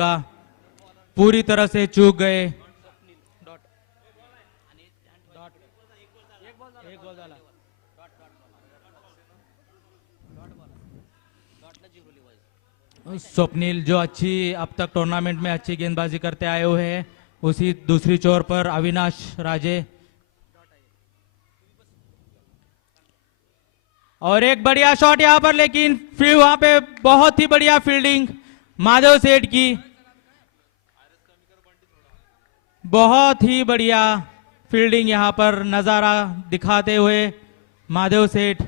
का पूरी तरह से चूक गए। स्वप्निल जो अच्छी अब तक टूर्नामेंट में अच्छी गेंदबाजी करते आए हुए हैं, उसी दूसरी छोर पर अविनाश राजे और एक बढ़िया शॉट यहां पर, लेकिन फिर वहां पे बहुत ही बढ़िया फील्डिंग माधव सेठ की, बहुत ही बढ़िया फील्डिंग यहां पर नजारा दिखाते हुए माधव सेठ।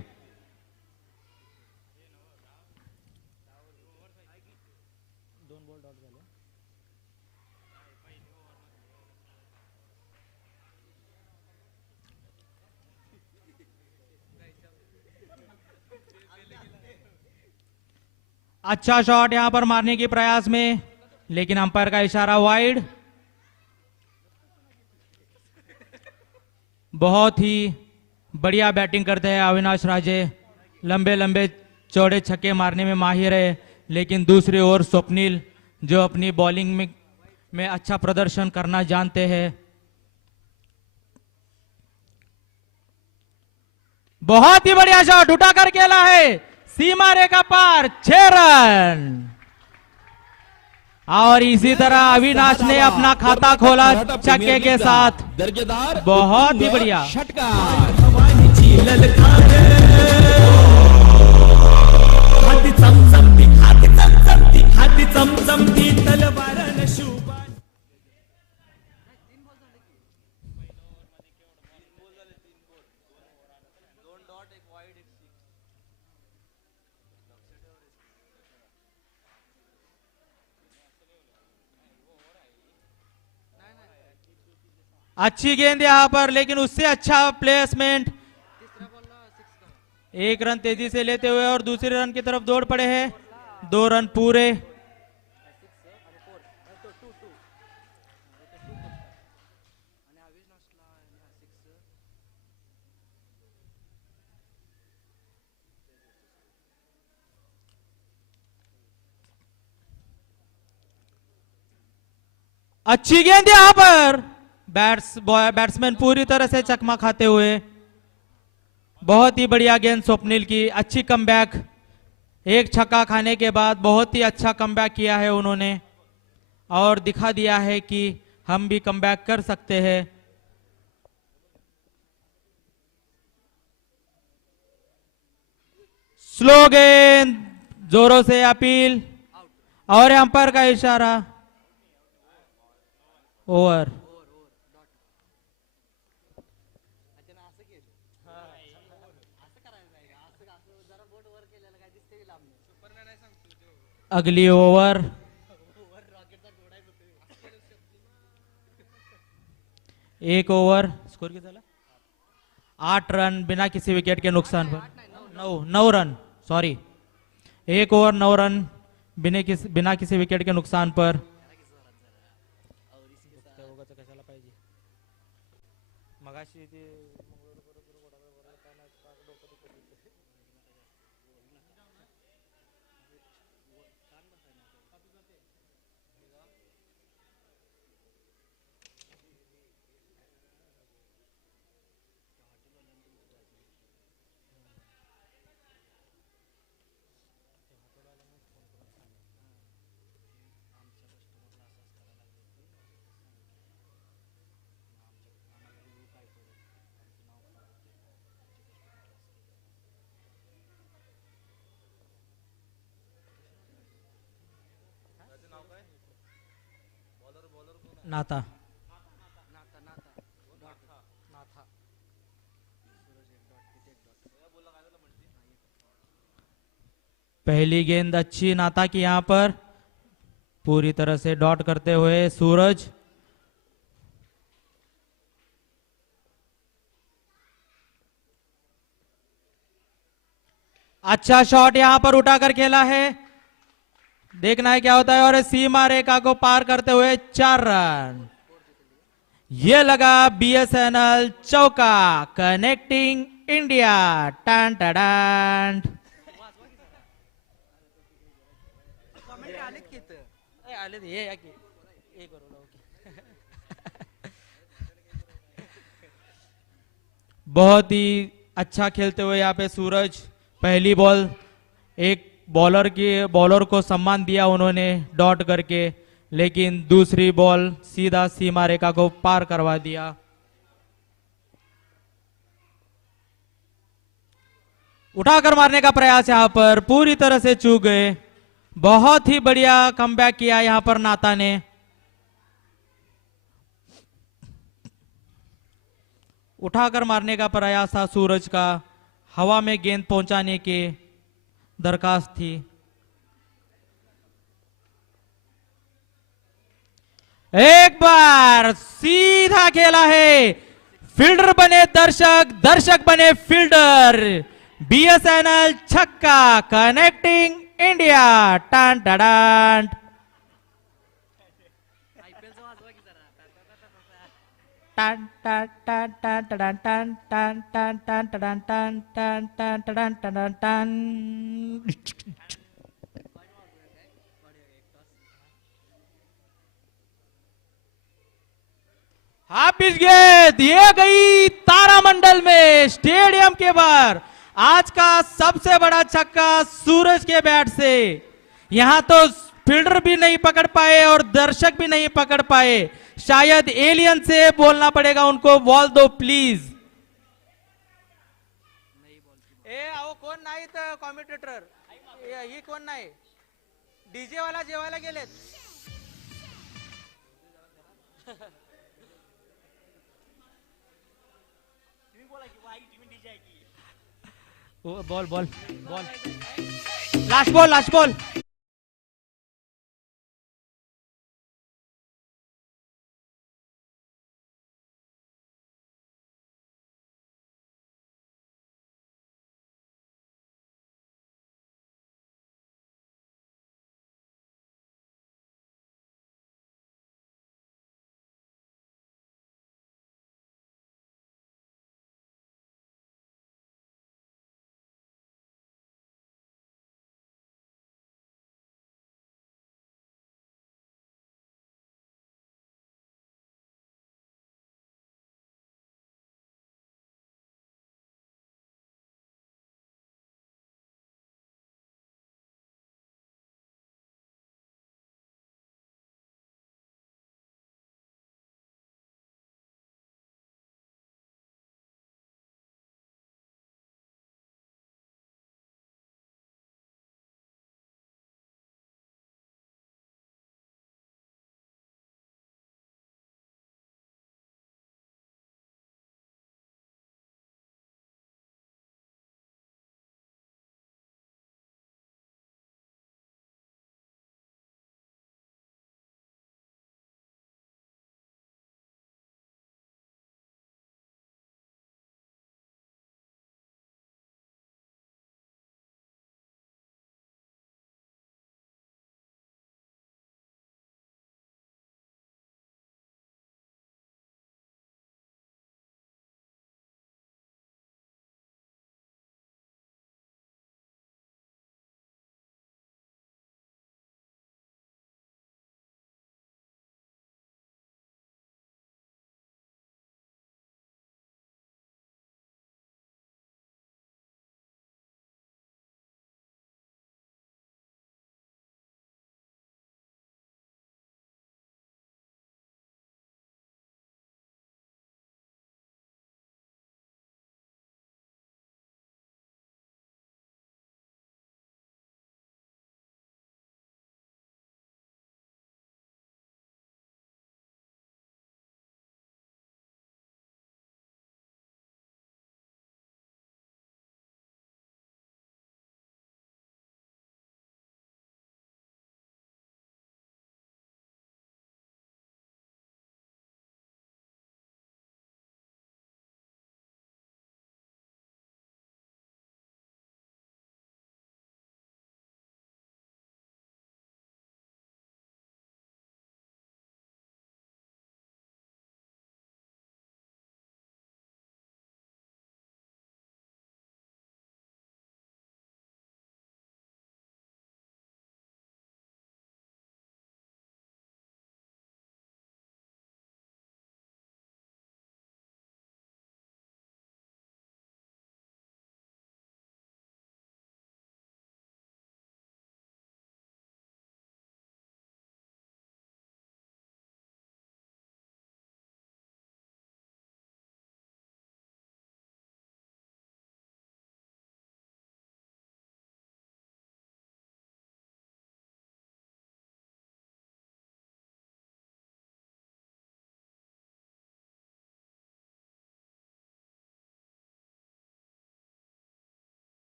अच्छा शॉट यहां पर मारने के प्रयास में, लेकिन अंपायर का इशारा वाइड। बहुत ही बढ़िया बैटिंग करते हैं अविनाश राजे, लंबे लंबे चौड़े छक्के मारने में माहिर है, लेकिन दूसरी ओर स्वप्निल जो अपनी बॉलिंग में अच्छा प्रदर्शन करना जानते हैं। बहुत ही बढ़िया शॉट उठाकर खेला है, सीमा रेखा पार, 6 रन। और इसी तरह अविनाश ने अपना खाता खोला छक्के के साथ, बहुत ही बढ़िया। अच्छी गेंद यहां पर, लेकिन उससे अच्छा प्लेसमेंट। 1 रन तेजी से लेते हुए और दूसरे रन की तरफ दौड़ पड़े हैं, 2 रन पूरे। अच्छी गेंद यहां पर, बैट्समैन पूरी तरह से चकमा खाते हुए, बहुत ही बढ़िया गेंद स्वप्निल की, अच्छी कमबैक। एक छक्का खाने के बाद बहुत ही अच्छा कमबैक किया है उन्होंने और दिखा दिया है कि हम भी कमबैक कर सकते हैं। स्लो गेंद, जोरों से अपील और अंपायर का इशारा, ओवर। अगली ओवर, एक ओवर, स्कोर किती झाला? 8 रन बिना किसी विकेट के नुकसान पर, 9 रन, सॉरी, एक ओवर 9 रन बिना किसी विकेट के नुकसान पर। नाता पहली गेंद अच्छी नाता की, यहां पर पूरी तरह से डॉट करते हुए सूरज। अच्छा शॉट यहां पर उठाकर खेला है, देखना है क्या होता है, और सीमा रेखा को पार करते हुए 4 रन। ये लगा बीएसएनएल चौका, कनेक्टिंग इंडिया, टन टन। ये या की एक करोड़ ओके बहुत ही अच्छा खेलते हुए यहाँ पे सूरज पहली बॉल एक बॉलर को सम्मान दिया उन्होंने डॉट करके, लेकिन दूसरी बॉल सीधा सीमा रेखा को पार करवा दिया। उठाकर मारने का प्रयास यहां पर पूरी तरह से चूक गए। बहुत ही बढ़िया कमबैक किया यहां पर नाता ने। उठाकर मारने का प्रयास था सूरज का, हवा में गेंद पहुंचाने की दरखास्त थी। एक बार सीधा खेला है, फील्डर बने दर्शक, दर्शक बने फील्डर। बीएसएनएल छक्का, कनेक्टिंग इंडिया। टान टान टान टान टान टान टान टान टान टान टान टान टान टान टान टान टान टान। हाफिज गेंद ये गई तारामंडल में, स्टेडियम के बाहर। आज का सबसे बड़ा छक्का सूरज के बैट से। यहां तो फील्डर भी नहीं पकड़ पाए और दर्शक भी नहीं पकड़ पाए। शायद एलियन से बोलना पड़ेगा उनको, बॉल दो प्लीज। ए अहो कोण नाही तर कॉमेंटेटर ही कोण नाही, डीजे वाला जेवायला गेलेत। Ball ball ball last ball last ball.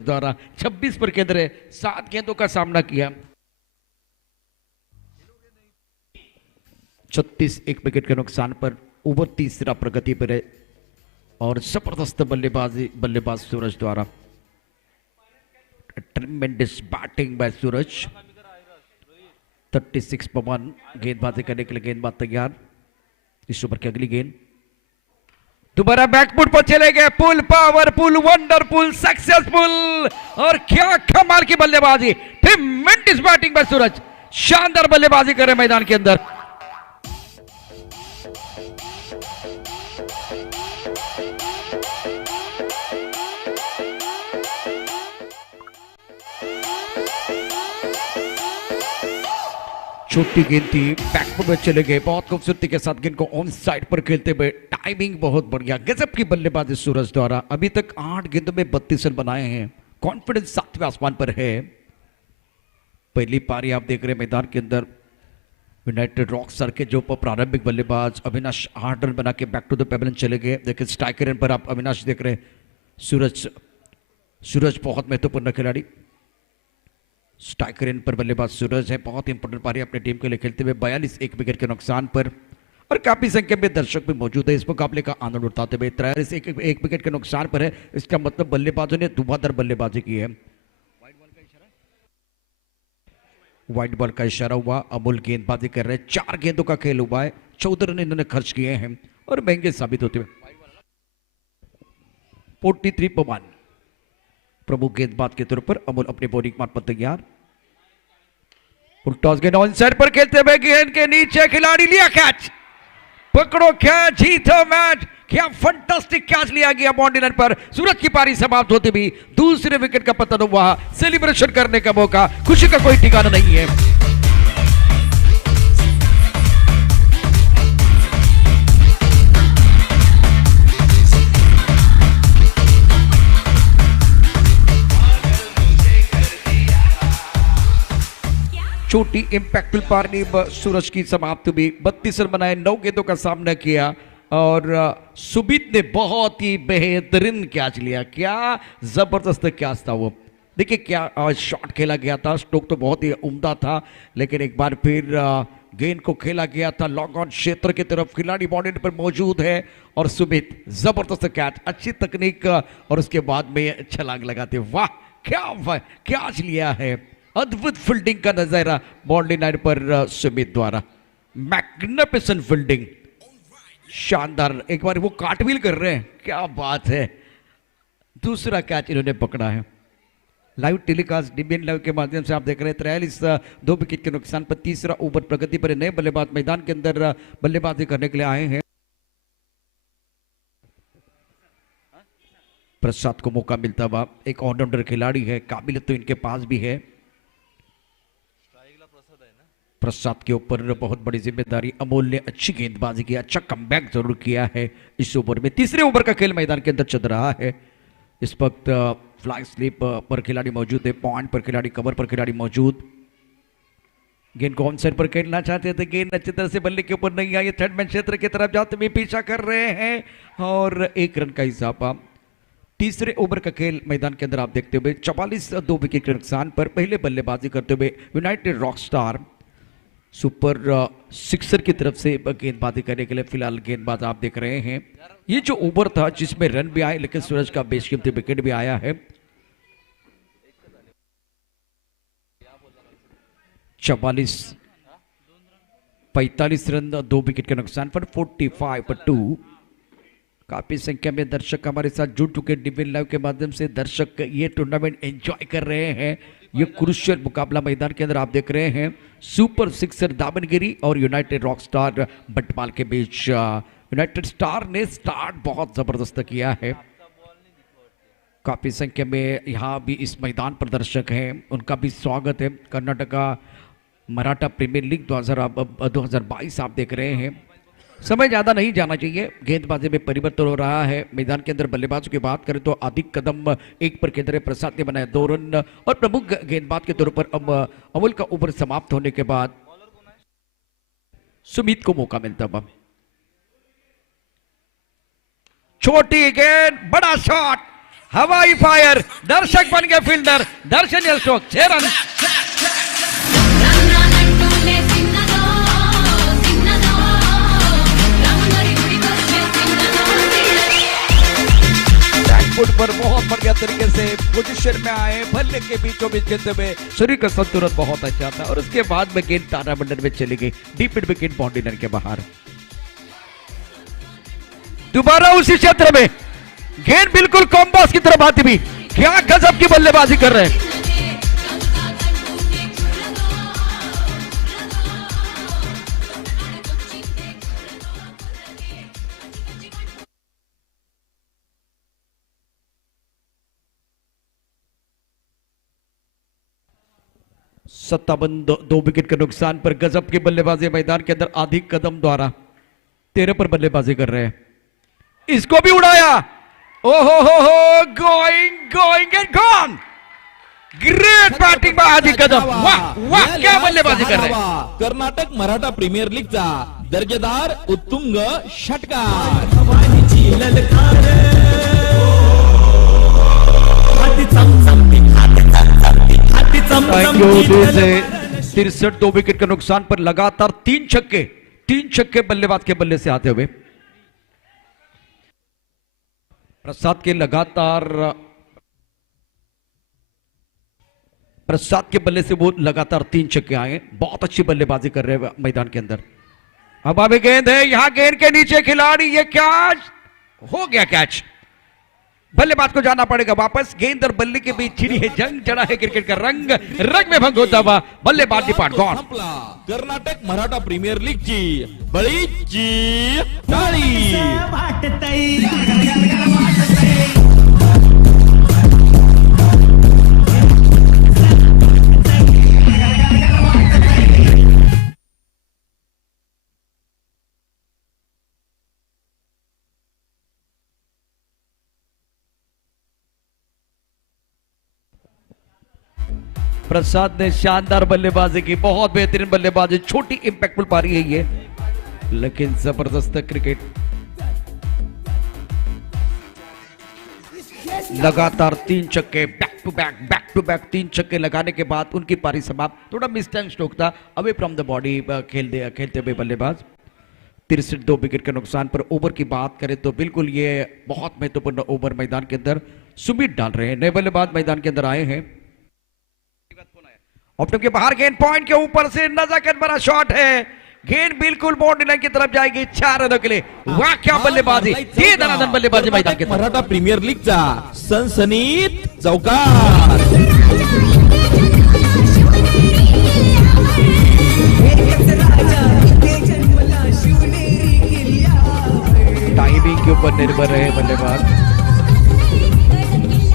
द्वारा 26 पर केंद्र है, 7 गेंदों का सामना किया। 36 एक विकेट के नुकसान पर ओवर तीसरा प्रगति पर है और जबरदस्त बल्लेबाज सूरज द्वारा। ट्रेमेंडस बैटिंग बाय सूरज। 36 पर 1 गेंदबाजी करने के लिए गेंदबाज तैयार। इस ओवर की अगली गेंद दोबारा बैकफुट पर चले गए। पुल पावरफुल वंडरफुल सक्सेसफुल और क्या कमाल की बल्लेबाजी। ट्रेमेंडस बैटिंग बाय सूरज। शानदार बल्लेबाजी कर रहे मैदान के अंदर। छोटी गेंद थी, बैकफुट में चले गए, बहुत खूबसूरती के साथ गेंद को ऑन साइड पर खेलते हुए। टाइमिंग बहुत बढ़िया, गजब की बल्लेबाजी सूरज द्वारा। अभी तक 8 गेंदों में 32 रन बनाए हैं। कॉन्फिडेंस 7वें आसमान पर है। पहली पारी आप देख रहे हैं मैदान के अंदर यूनाइटेड रॉकस्टार के जो प्रारंभिक बल्लेबाज अविनाश 8 रन बना के बैक टू द पेवेलियन चले गए। देखिए स्ट्राइकर पर आप अविनाश देख रहे हैं। सूरज बहुत महत्वपूर्ण खिलाड़ी। स्ट्राइकर पर बल्लेबाज सूरज है, बहुत इंपॉर्टेंट पारी अपनी टीम के लिए खेलते हुए। 42 एक विकेट के नुकसान पर और काफी संख्या में दर्शक भी मौजूद है इस मुकाबले का आनंद उठाते हुए। 43 एक विकेट के नुकसान पर है, इसका मतलब बल्लेबाजों ने धुआंधार बल्लेबाजी की है। व्हाइट बॉल का इशारा हुआ। अमूल गेंदबाजी कर रहे हैं। 4 गेंदों का खेल हुआ है, 14 रन इन्होंने खर्च किए हैं और महंगे साबित होते हुए। 43 पर 1 प्रमुख गेंदबाज के तौर पर अमूल अपने बॉलिंग मार्ग पर तैयार। टॉस गेंद ऑन साइड पर खेलते हुए गेंद के नीचे खिलाड़ी लिया कैच। पकड़ो कैच, जीतो मैच। क्या फंटास्टिक कैच लिया गया बाउंड्री लाइन पर। सूरज की पारी समाप्त होती भी दूसरे विकेट का पतन हुआ। सेलिब्रेशन करने का मौका, खुशी का कोई ठिकाना नहीं है। छोटी इंपैक्टफुल पारी सूरज की समाप्त हुई। 32 रन बनाए, 9 गेंदों का सामना किया और सुमित ने बहुत ही बेहतरीन कैच लिया। क्या जबरदस्त कैच था वो। देखिए क्या शॉट खेला गया था। स्ट्रोक तो बहुत ही उम्दा था, लेकिन एक बार फिर गेंद को खेला गया था लॉन्ग ऑन क्षेत्र की तरफ। खिलाड़ी बाउंड्री पर मौजूद है और सुमित जबरदस्त कैच, अच्छी तकनीक और उसके बाद में छलांग लगाते। वाह क्या कैच लिया है। अद्भुत फील्डिंग का नजारा बाउंड्री लाइन पर सुमित द्वारा। मैग्निफिसेंट फील्डिंग, शानदार। एक बार वो कार्टव्हील कर रहे हैं, क्या बात है। दूसरा कैच इन्होंने पकड़ा है। लाइव टेलीकास्ट डीबीएन लाइव के माध्यम से आप देख रहे हैं। 43 2 विकेट के नुकसान पर तीसरा ओवर प्रगति पर। नए बल्लेबाज मैदान के अंदर बल्लेबाजी करने के लिए आए हैं। प्रसाद को मौका मिलता हुआ, एक ऑलराउंडर खिलाड़ी है, काबिलियत तो इनके पास भी है। प्रसाद के ऊपर बहुत बड़ी जिम्मेदारी। अमोल ने अच्छी गेंदबाजी की, अच्छा कमबैक जरूर किया है इस ओवर में। तीसरे ओवर का खेल मैदान के अंदर चल रहा है। इस वक्त फ्लाई स्लिप पर खिलाड़ी मौजूद है, पॉइंट पर खिलाड़ी, कवर पर खिलाड़ी मौजूद। गेंद को ऑन साइड पर खेलना चाहते थे, गेंद अच्छी तरह से बल्ले के ऊपर नहीं आई। थर्ड मैन क्षेत्र की तरफ जाते हुए पीछा कर रहे हैं और 1 रन का इजाफा। तीसरे ओवर का खेल मैदान के अंदर आप देखते हुए 44 2 विकेट के नुकसान पर पहले बल्लेबाजी करते हुए यूनाइटेड रॉकस्टार सुपर सिक्सर की तरफ से गेंदबाजी करने के लिए फिलहाल गेंदबाज आप देख रहे हैं। ये जो ओवर था जिसमें रन भी आए, लेकिन सूरज का बेशकीमती विकेट भी आया है। 45 रन 2 विकेट के नुकसान पर 45 पर 2। काफी संख्या में दर्शक हमारे साथ जुड़ चुके डीबीएन लाइव के माध्यम से। दर्शक ये टूर्नामेंट एंजॉय कर रहे हैं। ये क्रूशियल मुकाबला मैदान के अंदर आप देख रहे हैं। सुपर सिक्सर दामनगिरी और यूनाइटेड रॉकस्टार बटमाल के बीच। यूनाइटेड स्टार ने स्टार्ट बहुत जबरदस्त किया है। काफी संख्या में यहाँ भी इस मैदान पर दर्शक हैं, उनका भी स्वागत है। कर्नाटका मराठा प्रीमियर लीग 2022 आप देख रहे हैं। समय ज्यादा नहीं जाना चाहिए, गेंदबाजी में परिवर्तन हो रहा है। मैदान के अंदर बल्लेबाजों की बात करें तो अधिक कदम 1 पर केंद्र प्रसाद ने बनाया 2 रन और प्रमुख गेंदबाज के तौर पर अमूल का ओवर समाप्त होने के बाद सुमित को मौका मिलता हुआ। छोटी गेंद, बड़ा शॉट, हवाई फायर, दर्शक बन गए फील्डर, दर्शनीय स्ट्रोक 6 रन। फुट पर बहुत बढ़िया तरीके से पोजीशन में आए, बल्ले के बीचों बीच खेलते हुए शरीर का संतुलन बहुत अच्छा था और उसके बाद में गेंद तारामंडल में चली गई, deep mid wicket boundary line के बाहर। दोबारा उसी क्षेत्र में गेंद बिल्कुल कॉम्पास की तरफ आती भी, क्या गजब की बल्लेबाजी कर रहे हैं। सत्तावन दो विकेट के नुकसान पर गजब की बल्लेबाजी मैदान के अंदर आधी कदम द्वारा 13 पर बल्लेबाजी कर रहे हैं। इसको भी उड़ाया, ओहो हो, going going and gone. Great batting bye आधी कदम, वाह वाह क्या बल्लेबाजी कर रहे हैं। कर्नाटक मराठा प्रीमियर लीगचा दर्जेदार उत्तुंग षटकार। Thank you. 63 दो विकेट के नुकसान पर लगातार तीन छक्के बल्लेबाज के बल्ले से आते हुए प्रसाद के बल्ले से वो लगातार तीन छक्के आए। बहुत अच्छी बल्लेबाजी कर रहे हैं मैदान के अंदर। अब अभी गेंद है, यहां गेंद के नीचे खिलाड़ी, ये कैच हो गया। कैच, बल्लेबाज को जाना पड़ेगा वापस। गेंद और बल्ले के बीच छिड़ी है जंग, चढ़ा है क्रिकेट का रंग में भंग होता हुआ बल्लेबाज depart gone. Karnataka Maratha premier league ची बळीची टाळी। प्रसाद ने शानदार बल्लेबाजी की, बहुत बेहतरीन बल्लेबाजी, छोटी इंपैक्टफुल पारी है ये, लेकिन जबरदस्त क्रिकेट। लगातार तीन छक्के, बैक टू बैक तीन छक्के लगाने के बाद उनकी पारी समाप्त। थोड़ा मिस टाइम स्ट्रोक था, अवे फ्रॉम द बॉडी खेलते हुए बल्लेबाज। 63 दो विकेट के नुकसान पर ओवर की बात करें तो बिल्कुल ये बहुत महत्वपूर्ण ओवर मैदान के अंदर सुमित डाल रहे हैं। नए बल्लेबाज मैदान के अंदर आए हैं। ऑप्टम के बाहर गेंद पॉइंट के ऊपर से नजाकत भरा शॉट है, गेंद बिल्कुल बाउंड्री लाइन की तरफ जाएगी 4 रनों के लिए। वाह क्या बल्लेबाजी, ये दनादन बल्लेबाजी मैदान के अंदर। मराठा प्रीमियर लीगचा सनसनीत चौकार। टाइमिंग के ऊपर निर्भर रहे बल्लेबाज।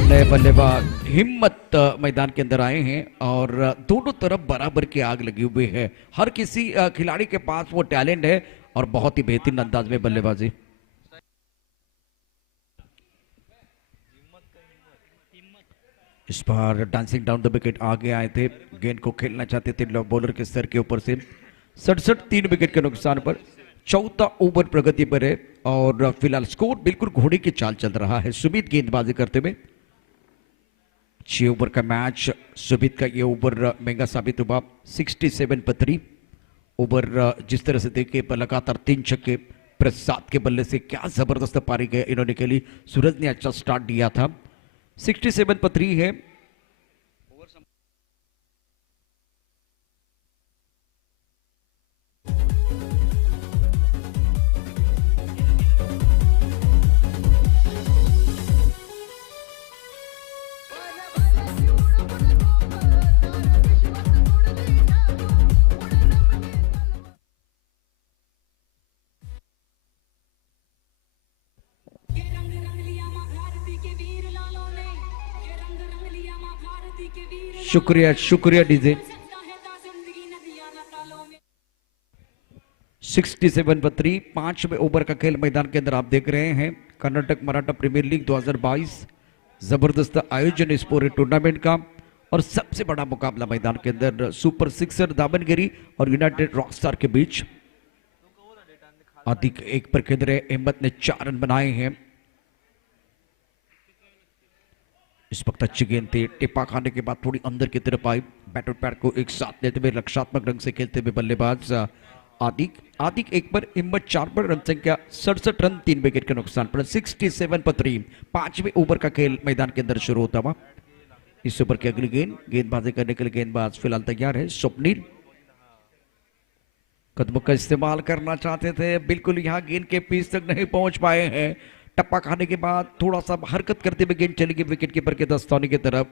नए बल्लेबाज हिम्मत मैदान के अंदर आए हैं और दोनों तरफ बराबर की आग लगी हुई है। हर किसी खिलाड़ी के पास वो टैलेंट है और बहुत ही बेहतरीन अंदाज में बल्लेबाजी। इस बार डांसिंग डाउन द विकेट आगे आए थे, गेंद को खेलना चाहते थे बॉलर के सर के ऊपर से। 67 3 विकेट के नुकसान पर चौथा ओवर प्रगति पर है और फिलहाल स्कोर बिल्कुल घोड़े की चाल चल रहा है। सुमित गेंदबाजी करते हुए 6 ओवर का मैच, सुमित का ये ओवर महंगा साबित हुआ। 67 पर 3 ओवर जिस तरह से देखे लगातार 3 छक्के प्रसाद के बल्ले से क्या जबरदस्त पारी गए इन्होंने खेली। सूरज ने अच्छा स्टार्ट दिया था। 67 पर 3 है। शुक्रिया डीजे। 67 पर 3, 5वें ओवर का खेल मैदान के अंदर आप देख रहे हैं। कर्नाटक मराठा प्रीमियर लीग 2022 जबरदस्त आयोजन इस पूरे टूर्नामेंट का और सबसे बड़ा मुकाबला मैदान के अंदर सुपर सिक्सर दामनगिरी और यूनाइटेड रॉकस्टार के बीच। अधिक 1 पर खेल रहे अहमद ने 4 रन बनाए हैं। इस वक्त अच्छी गेंद थी, टिप्पा खाने के बाद थोड़ी अंदर की तरफ आई, बैट और पैड को एक साथ लेते हुए रक्षात्मक ढंग से खेलते हुए बल्लेबाज आदिक आदिक एक पर हिम्मत 4 पर, रन संख्या 67 रन, 3 विकेट के नुकसान पर 67 पर 3। 5वें ओवर का खेल मैदान के अंदर शुरू होता हुआ। इस ओवर की अगली गेंदबाजी करने के लिए गेंदबाज फिलहाल तैयार है स्वप्निल। कदमों का इस्तेमाल करना चाहते थे, बिल्कुल यहां गेंद के पीस तक नहीं पहुंच पाए हैं। टप्पा खाने के बाद थोड़ा सा हरकत करते हुए गेंद चली गई विकेट कीपर के दस्ताने की तरफ।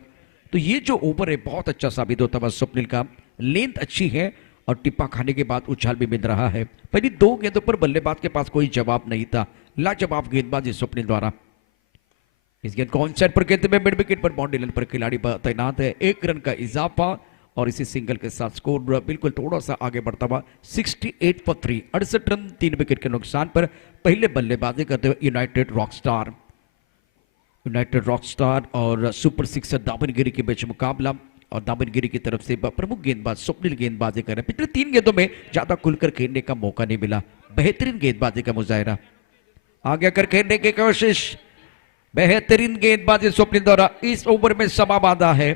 तो ये जो ओवर है बहुत अच्छा साबित होता है स्वप्निल का, लेंथ अच्छी है और टिप्पा खाने के बाद उछाल भी मिल रहा है। पहली 2 गेंदों पर बल्लेबाज के पास कोई जवाब नहीं था, लाजवाब गेंदबाजी स्वप्निल द्वारा। इस गेंद को ऑन साइड पर खेलते हुए मिड विकेट पर बाउंड्री लाइन पर खिलाड़ी तैनात है। 1 रन का इजाफा और इसी सिंगल के साथ स्कोर बिल्कुल थोड़ा सा आगे बढ़ता हुआ 68 पर 3। 68 रन, 3 विकेट के नुकसान पर पहले बल्लेबाजी करते हुए यूनाइटेड रॉकस्टार और सुपर सिक्सर दामनगिरी के बीच मुकाबला। और दामनगिरी की तरफ से प्रमुख गेंदबाज स्वप्निल गेंदबाजी कर रहे हैं। पिछले 3 गेंदों में ज्यादा खुलकर खेलने का मौका नहीं मिला, बेहतरीन गेंदबाजी का मुजाहिरा, आगे आकर खेलने की कोशिश, बेहतरीन गेंदबाजी स्वप्निल द्वारा। इस ओवर में समा बांधा है।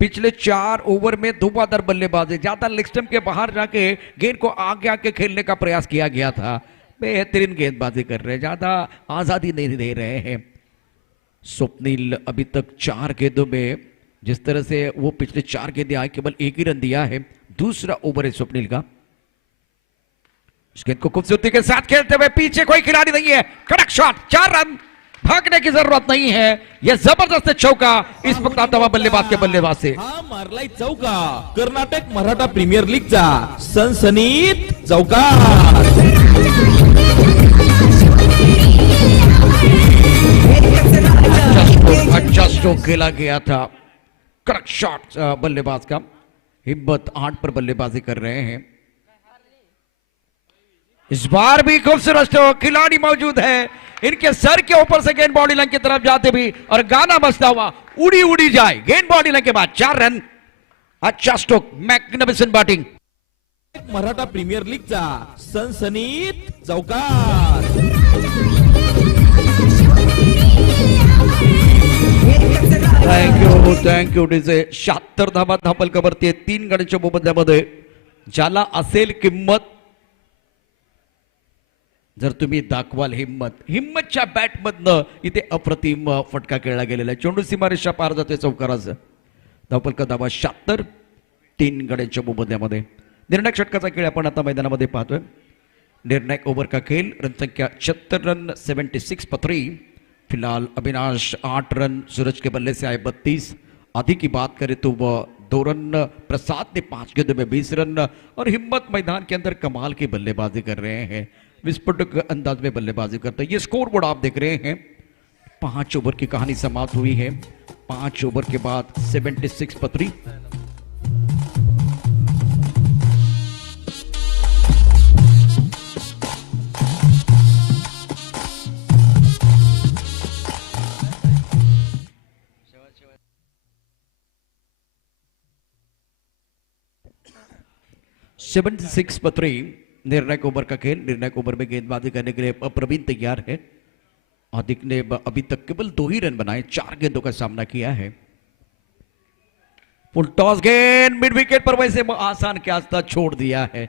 पिछले 4 ओवर में धुआंधार बल्लेबाजी, ज्यादा लेग स्टंप के बाहर जाके गेंद को आगे आके खेलने का प्रयास किया गया था। बेहतरीन गेंदबाजी कर रहे हैं, ज्यादा आजादी नहीं दे रहे हैं स्वप्निल। अभी तक 4 गेंदों में जिस तरह से वो पिछले 4 गेंदें आए केवल 1 ही रन दिया है। दूसरा ओवर है स्वप्निल का। इस गेंद को खूबसूरती के साथ खेलते हुए, पीछे कोई खिलाड़ी नहीं है, कड़क शॉट, 4 रन, भागने की जरूरत नहीं है। यह जबरदस्त चौका इस वक्त आता हुआ बल्लेबाज के बल्लेबाज से। हा मारलाय चौका, कर्नाटक मराठा प्रीमियर लीगचा सनसनीत चौका। अच्छा स्ट्रोक खेला गया था, कड़क शॉट बल्लेबाज का। हिम्मत 8 पर बल्लेबाजी कर रहे हैं। इस बार भी खूबसूरत स्ट्रोक, खिलाड़ी मौजूद है, इनके सर के ऊपर से गेंद बॉडी लाइन की तरफ जाते भी और गाना बजता हुआ उड़ी उड़ी जाए गेंद बॉडी लाइन के बाद 4 रन। अच्छा stroke, magnificent batting. Maratha premier लीगचा सनसनीत चौका। Thank you DJ. 76 धावा धापल कवरती 3 गड्यांच्या मोबदल्यामध्ये, ज्याला असेल किंमत, जर तुम्ही दाखवाल हिम्मतच्या बॅटमधनं इथे अप्रतिम फटका खेळला गेलेला आहे। चेंडू सीमारेषा पार जातोय चौकाराचं। धावपल का धावा 76, 3 गड्यांच्या मोबदल्यामध्ये। निर्णायक षटकाचा खेळ आपण आता मैदानामध्ये पाहतोय। निर्णायक ओव्हर का खेल, रन संख्या 76 रन, 76 पर 3। फिलहाल अविनाश 8 रन, सूरज के बल्ले से आए 32। आधी की बात करें तो वह 2 रन, प्रसाद ने 5 गेंदों में 20 रन और हिम्मत मैदान के अंदर कमाल की बल्लेबाजी कर रहे हैं, विस्फोटक अंदाज में बल्लेबाजी करते हैं। ये स्कोर बोर्ड आप देख रहे हैं। 5 ओवर की कहानी समाप्त हुई है। 5 ओवर के बाद 76 पर 3। निर्णायक ओवर का खेल। निर्णायक ओवर में गेंदबाजी करने के लिए प्रवीण तैयार है। आदिक ने अभी तक केवल 2 ही रन बनाए, 4 गेंदों का सामना किया है। फुल टॉस गेंद मिड विकेट पर, वैसे आसान कैच था, छोड़ दिया है।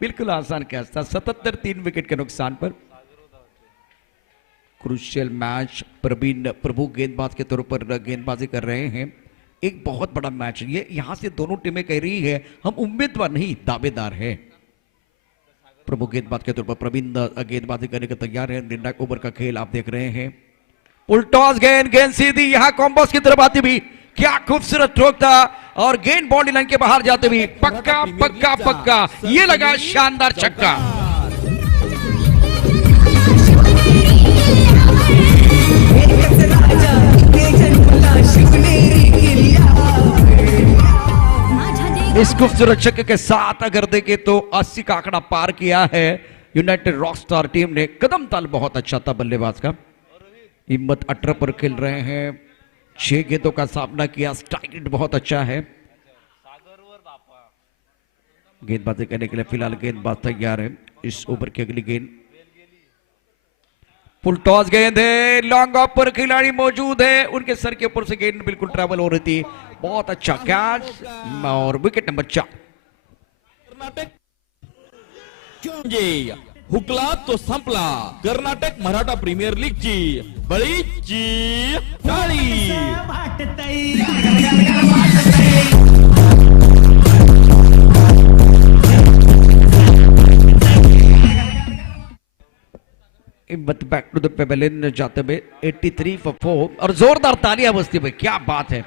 बिल्कुल आसान कैच था। 77, 3 विकेट के नुकसान पर। क्रूशियल मैच, प्रवीण प्रभु गेंदबाज के तौर पर गेंदबाजी कर रहे हैं। एक बहुत बड़ा मैच ये, यहां से दोनों टीमें कह रही है हम उम्मीदवार नहीं दावेदार है। प्रभु गेंदबाज के तौर पर प्रवीण गेंदबाजी करने के तैयार है। निर्णायक ओवर का खेल आप देख रहे हैं। उल्टॉस गेंद सीधी यहां कॉम्बोस की तरफ आती भी, क्या खूबसूरत स्ट्रोक था और गेंद बॉडी लाइन के बाहर जाते भी पक्का पक्का पक्का, ये लगा शानदार छक्का। इस खूबसूरत छक्के के साथ अगर देखें तो 80 का आंकड़ा पार किया है यूनाइटेड रॉकस्टार टीम ने। कदम ताल बहुत अच्छा था बल्लेबाज का। हिम्मत 18 पर खेल रहे हैं, 6 गेंदों का सामना किया। स्ट्राइक रेट बहुत अच्छा है। गेंदबाजी करने के लिए फिलहाल गेंदबाज तैयार है। इस ओवर की अगली गेंद फुल टॉस गेंद है, लॉन्ग ऑफ पर खिलाड़ी मौजूद है, उनके सर के ऊपर से गेंद बिल्कुल ट्रैवल हो रही थी। बहुत अच्छा कैच और विकेट नंबर 4। कर्नाटक म्हणजे हुकला तो संपला। कर्नाटक मराठा प्रीमियर लीगची बळीची टाळी। बैक टू द पेवेलियन जाते हुए 83 फॉर 4 और जोरदार तालियां बजती हुई। क्या बात है,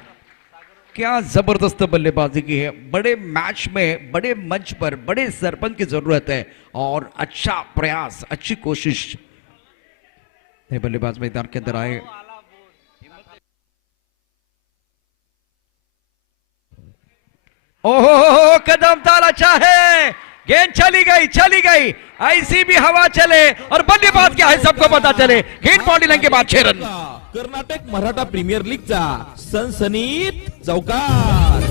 क्या जबरदस्त बल्लेबाजी की है। बड़े मैच में, बड़े मंच पर, बड़े सरपंच की जरूरत है और अच्छा प्रयास, अच्छी कोशिश। बल्लेबाज मैदान के अंदर आए। ओहो, कदम ताल अच्छा है, गेंद चली गई। ऐसी भी हवा चले और बल्लेबाज क्या है सबको पता चले। गेंद बाउंड्री लाइन के बाद 6 रन। कर्नाटक मराठा प्रीमियर लीगचा सनसनीत चौकार।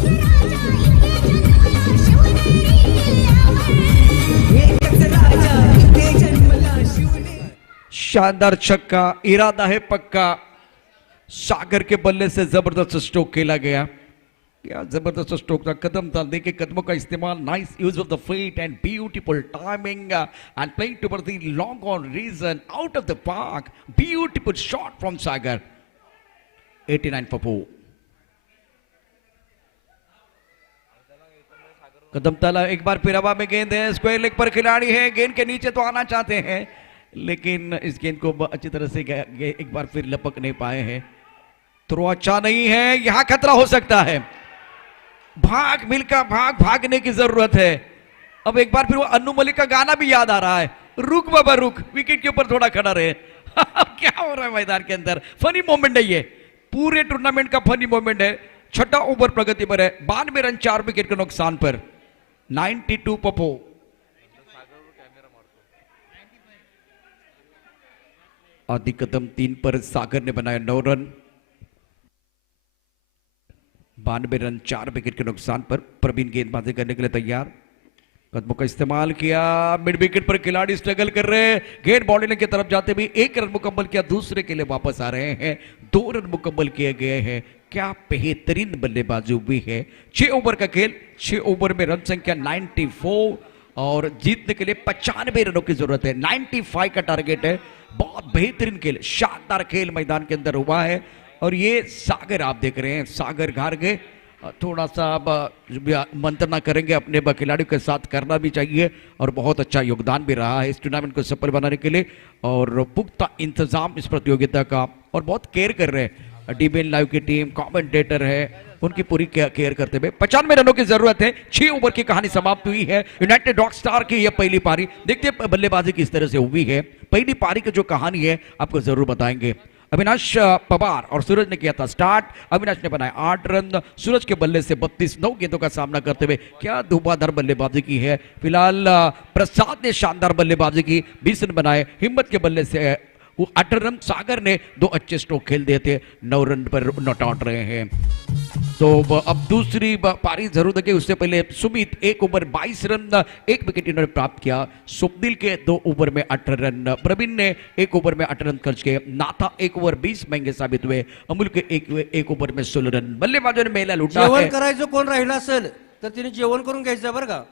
शानदार छक्का, इरादा है पक्का। सागर के बल्ले से जबरदस्त स्ट्रोक खेला गया। क्या जबरदस्त स्ट्रोक था। कदम डालने के कदमों का इस्तेमाल, nice use of the feet and beautiful timing and playing towards the long on region out of the park. Beautiful shot from Sagar. 89 for 4। कदम ताला एक बार फिर हवा में गेंद है, स्क्वायर लेग पर खिलाड़ी है, गेंद के नीचे तो आना चाहते हैं लेकिन इस गेंद को अच्छी तरह से एक बार फिर लपक नहीं पाए हैं। थ्रो अच्छा नहीं है, यहां खतरा हो सकता है। भाग मिलकर भागने की जरूरत है। अब एक बार फिर वो अन्नू मलिक का गाना भी याद आ रहा है, रुक बाबा रुक, विकेट के ऊपर थोड़ा खड़ा रहे। क्या हो रहा है मैदान के अंदर। फनी मोमेंट है ये, पूरे टूर्नामेंट का फनी मोमेंट है। छठा ओवर प्रगति पर है, 92 रन 4 विकेट के नुकसान पर। 92 पपो। आदि कदम 3 पर सागर ने बनाया 9 रन। 92 रन 4 विकेट के नुकसान पर। प्रवीण गेंदबाजी करने के लिए तैयार, कदमों का इस्तेमाल किया, मिड विकेट पर खिलाड़ी स्ट्रगल कर रहे हैं। गेंद बॉलिंग की तरफ जाते भी 1 रन मुकम्मल किया, दूसरे के लिए वापस आ रहे हैं। 2 रन मुकम्मल किए गए हैं। क्या बेहतरीन बल्लेबाजी हुई है। 6 ओवर का खेल, 6 ओवर में रन संख्या 94 और जीतने के लिए 95 रनों की जरूरत है। 95 का टारगेट है। बहुत बेहतरीन खेल, शानदार खेल मैदान के अंदर हुआ है। और ये सागर आप देख रहे हैं, सागर हार गए। थोड़ा सा मंत्रणा करेंगे अपने खिलाड़ियों के साथ, करना भी चाहिए और बहुत अच्छा योगदान भी रहा है इस टूर्नामेंट को सफल बनाने के लिए। और पुख्ता इंतजाम इस प्रतियोगिता का और बहुत केयर कर रहे हैं। डीबीएन लाइव की टीम, कमेंटेटर है, उनकी पूरी केयर करते हुए। 95 रनों की जरूरत है। 6 ओवर की कहानी समाप्त हुई है। यूनाइटेड रॉक स्टार की यह पहली पारी, देखते बल्लेबाजी किस तरह से हुई है। पहली पारी की जो कहानी है आपको जरूर बताएंगे। अविनाश पवार और सूरज ने किया था स्टार्ट। अविनाश ने बनाया 8 रन। सूरज के बल्ले से 32 9 गेंदों का सामना करते हुए क्या धुआंधार बल्लेबाजी की है। फिलहाल प्रसाद ने शानदार बल्लेबाजी की, 20 रन बनाए। हिम्मत के बल्ले से 18 रन। सागर ने 2 अच्छे स्ट्रोक खेल दिए थे, 9 रन पर नॉट आउट रहे हैं। तो अब दूसरी पारी जरूर देखिए, उससे पहले सुमित 1 ओवर 22 रन 1 विकेट इन्होंने प्राप्त किया। स्वप्निल के 2 ओवर में 18 रन। प्रवीण ने 1 ओवर में 8 रन खर्च किए। नाथा 1 ओवर 20 महंगे साबित हुए। अमूल के 1 ओवर में 16 रन। बल्लेबाजों ने मेला लूटा जेवण है। करायचं कोण राहिलं असेल तर तिने जेवण करून घ्यायचं बरं का।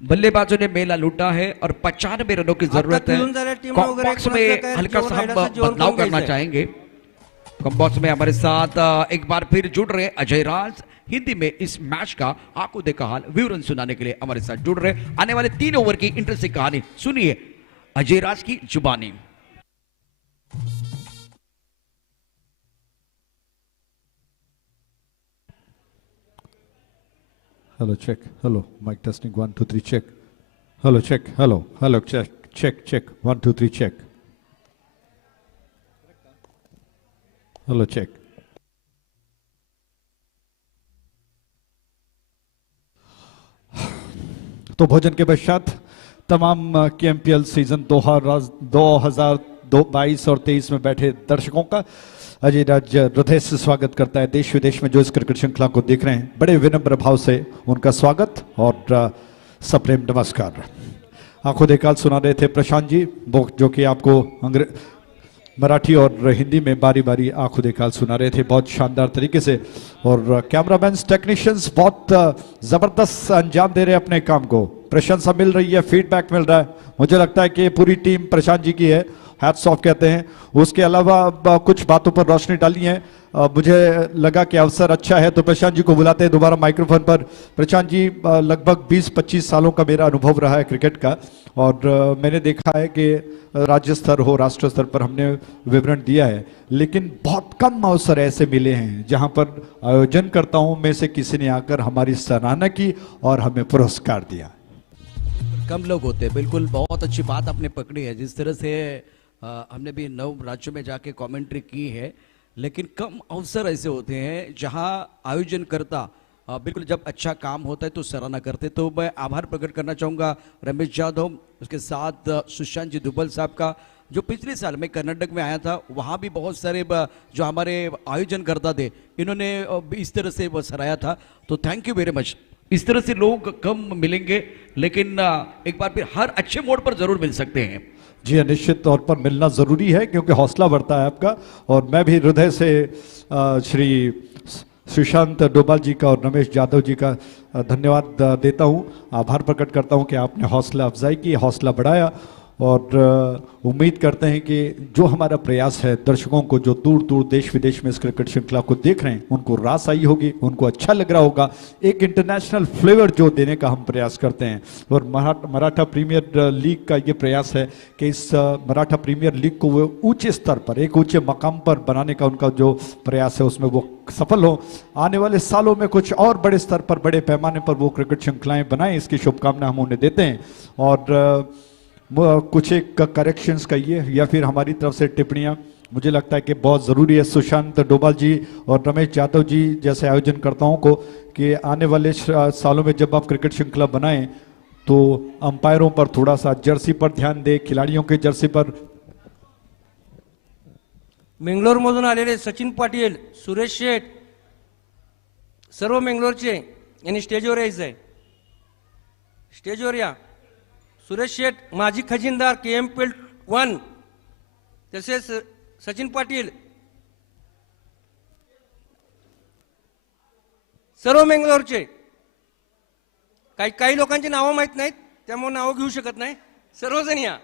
बल्लेबाजों ने मेला लूटा है और 95 रनों की जरूरत है। खेलून झाल्या टीम वगैरे कॉम्बॉक्स में हल्का सा हम बदलाव करना चाहेंगे। कॉम्बॉक्स में हमारे साथ एक बार फिर जुड़ रहे अजय राज, हिंदी में इस मैच का आंखों देखा हाल विवरण सुनाने के लिए हमारे साथ जुड़ रहे। आने वाले 3 ओवर की इंटरेस्टिंग कहानी सुनिए अजय राज की जुबानी। Hello, check. Hello, mic testing. 1, 2, 3, check. Hello, check. Hello, hello, check. Check. 1, 2, 3, check. Hello, check. तो भोजन के पश्चात तमाम केएमपीएल सीजन 2022 और 23 में बैठे दर्शकों का अजय राज हृदय से स्वागत करता है। देश विदेश में जो इस क्रिकेट श्रृंखला को देख रहे हैं, बड़े विनम्र भाव से उनका स्वागत और सप्रेम नमस्कार। आंखों देखाल सुना रहे थे प्रशांत जी, जो कि आपको मराठी और हिंदी में बारी बारी आंखों देखा सुना रहे थे बहुत शानदार तरीके से। और कैमरामैन टेक्नीशियंस बहुत जबरदस्त अंजाम दे रहे हैं अपने काम को। प्रशंसा मिल रही है, फीडबैक मिल रहा है। मुझे लगता है कि पूरी टीम प्रशांत जी की है, हैट्स ऑफ कहते हैं। उसके अलावा कुछ बातों पर रोशनी डाली है। मुझे लगा कि अवसर अच्छा है तो प्रशांत जी को बुलाते हैं दोबारा माइक्रोफोन पर। प्रशांत जी, लगभग 20-25 सालों का मेरा अनुभव रहा है क्रिकेट का, और मैंने देखा है कि राज्य स्तर हो राष्ट्रीय स्तर पर हमने विवरण दिया है, लेकिन बहुत कम अवसर ऐसे मिले हैं जहां पर आयोजनकर्ताओं में से किसी ने आकर हमारी सराहना की और हमें पुरस्कार दिया। कम लोग होते हैं, बिल्कुल बहुत अच्छी बात आपने पकड़ी है। जिस तरह से हमने भी 9 राज्यों में जाके कमेंट्री की है, लेकिन कम अवसर ऐसे होते हैं जहां आयोजनकर्ता बिल्कुल जब अच्छा काम होता है तो सराहना करते। तो मैं आभार प्रकट करना चाहूँगा रमेश यादव, उसके साथ सुशांत जी दुबल साहब का, जो पिछले साल मैं कर्नाटक में आया था, वहाँ भी बहुत सारे जो हमारे आयोजनकर्ता थे, इन्होंने इस तरह से वो सराहा था। तो थैंक यू वेरी मच। इस तरह से लोग कम मिलेंगे, लेकिन एक बार फिर हर अच्छे मोड पर जरूर मिल सकते हैं। जी हाँ, निश्चित तौर पर मिलना ज़रूरी है क्योंकि हौसला बढ़ता है आपका। और मैं भी हृदय से श्री सुशांत डोभाल जी का और रमेश यादव जी का धन्यवाद देता हूँ, आभार प्रकट करता हूँ कि आपने हौसला अफजाई की, हौसला बढ़ाया। और उम्मीद करते हैं कि जो हमारा प्रयास है, दर्शकों को जो दूर दूर देश विदेश में इस क्रिकेट श्रृंखला को देख रहे हैं, उनको रास आई होगी, उनको अच्छा लग रहा होगा। एक इंटरनेशनल फ्लेवर जो देने का हम प्रयास करते हैं, और मराठा प्रीमियर लीग का ये प्रयास है कि इस मराठा प्रीमियर लीग को वो ऊंचे स्तर पर, एक ऊंचे मकाम पर बनाने का उनका जो प्रयास है, उसमें वो सफल हो। आने वाले सालों में कुछ और बड़े स्तर पर, बड़े पैमाने पर वो क्रिकेट श्रृंखलाएं बनाएं, इसकी शुभकामना हम उन्हें देते हैं। और कुछ एक करेक्शंस कहिए या फिर हमारी तरफ से टिप्पणियां, मुझे लगता है कि बहुत ज़रूरी है सुशांत डोभाल जी और रमेश यादव जी जैसे आयोजनकर्ताओं को कि आने वाले सालों में जब आप क्रिकेट श्रृंखला बनाएं तो अंपायरों पर थोड़ा सा, जर्सी पर ध्यान दें, खिलाड़ियों के जर्सी पर। बेंगलोरमधून आलेले सचिन पाटील, सुरेश शेठ, सर्व बेंगलोरचे यांनी स्टेजवर यायचं आहे। स्टेजवर या। सुरेश शेठ माजी खजिनदार KM Field 1, तसेच सचिन पाटील, सर्व बेंगलोरचे। काही लोकांची नावं माहीत नाहीत, त्यामुळे नावं घेऊ शकत नाही। सर्वजण या।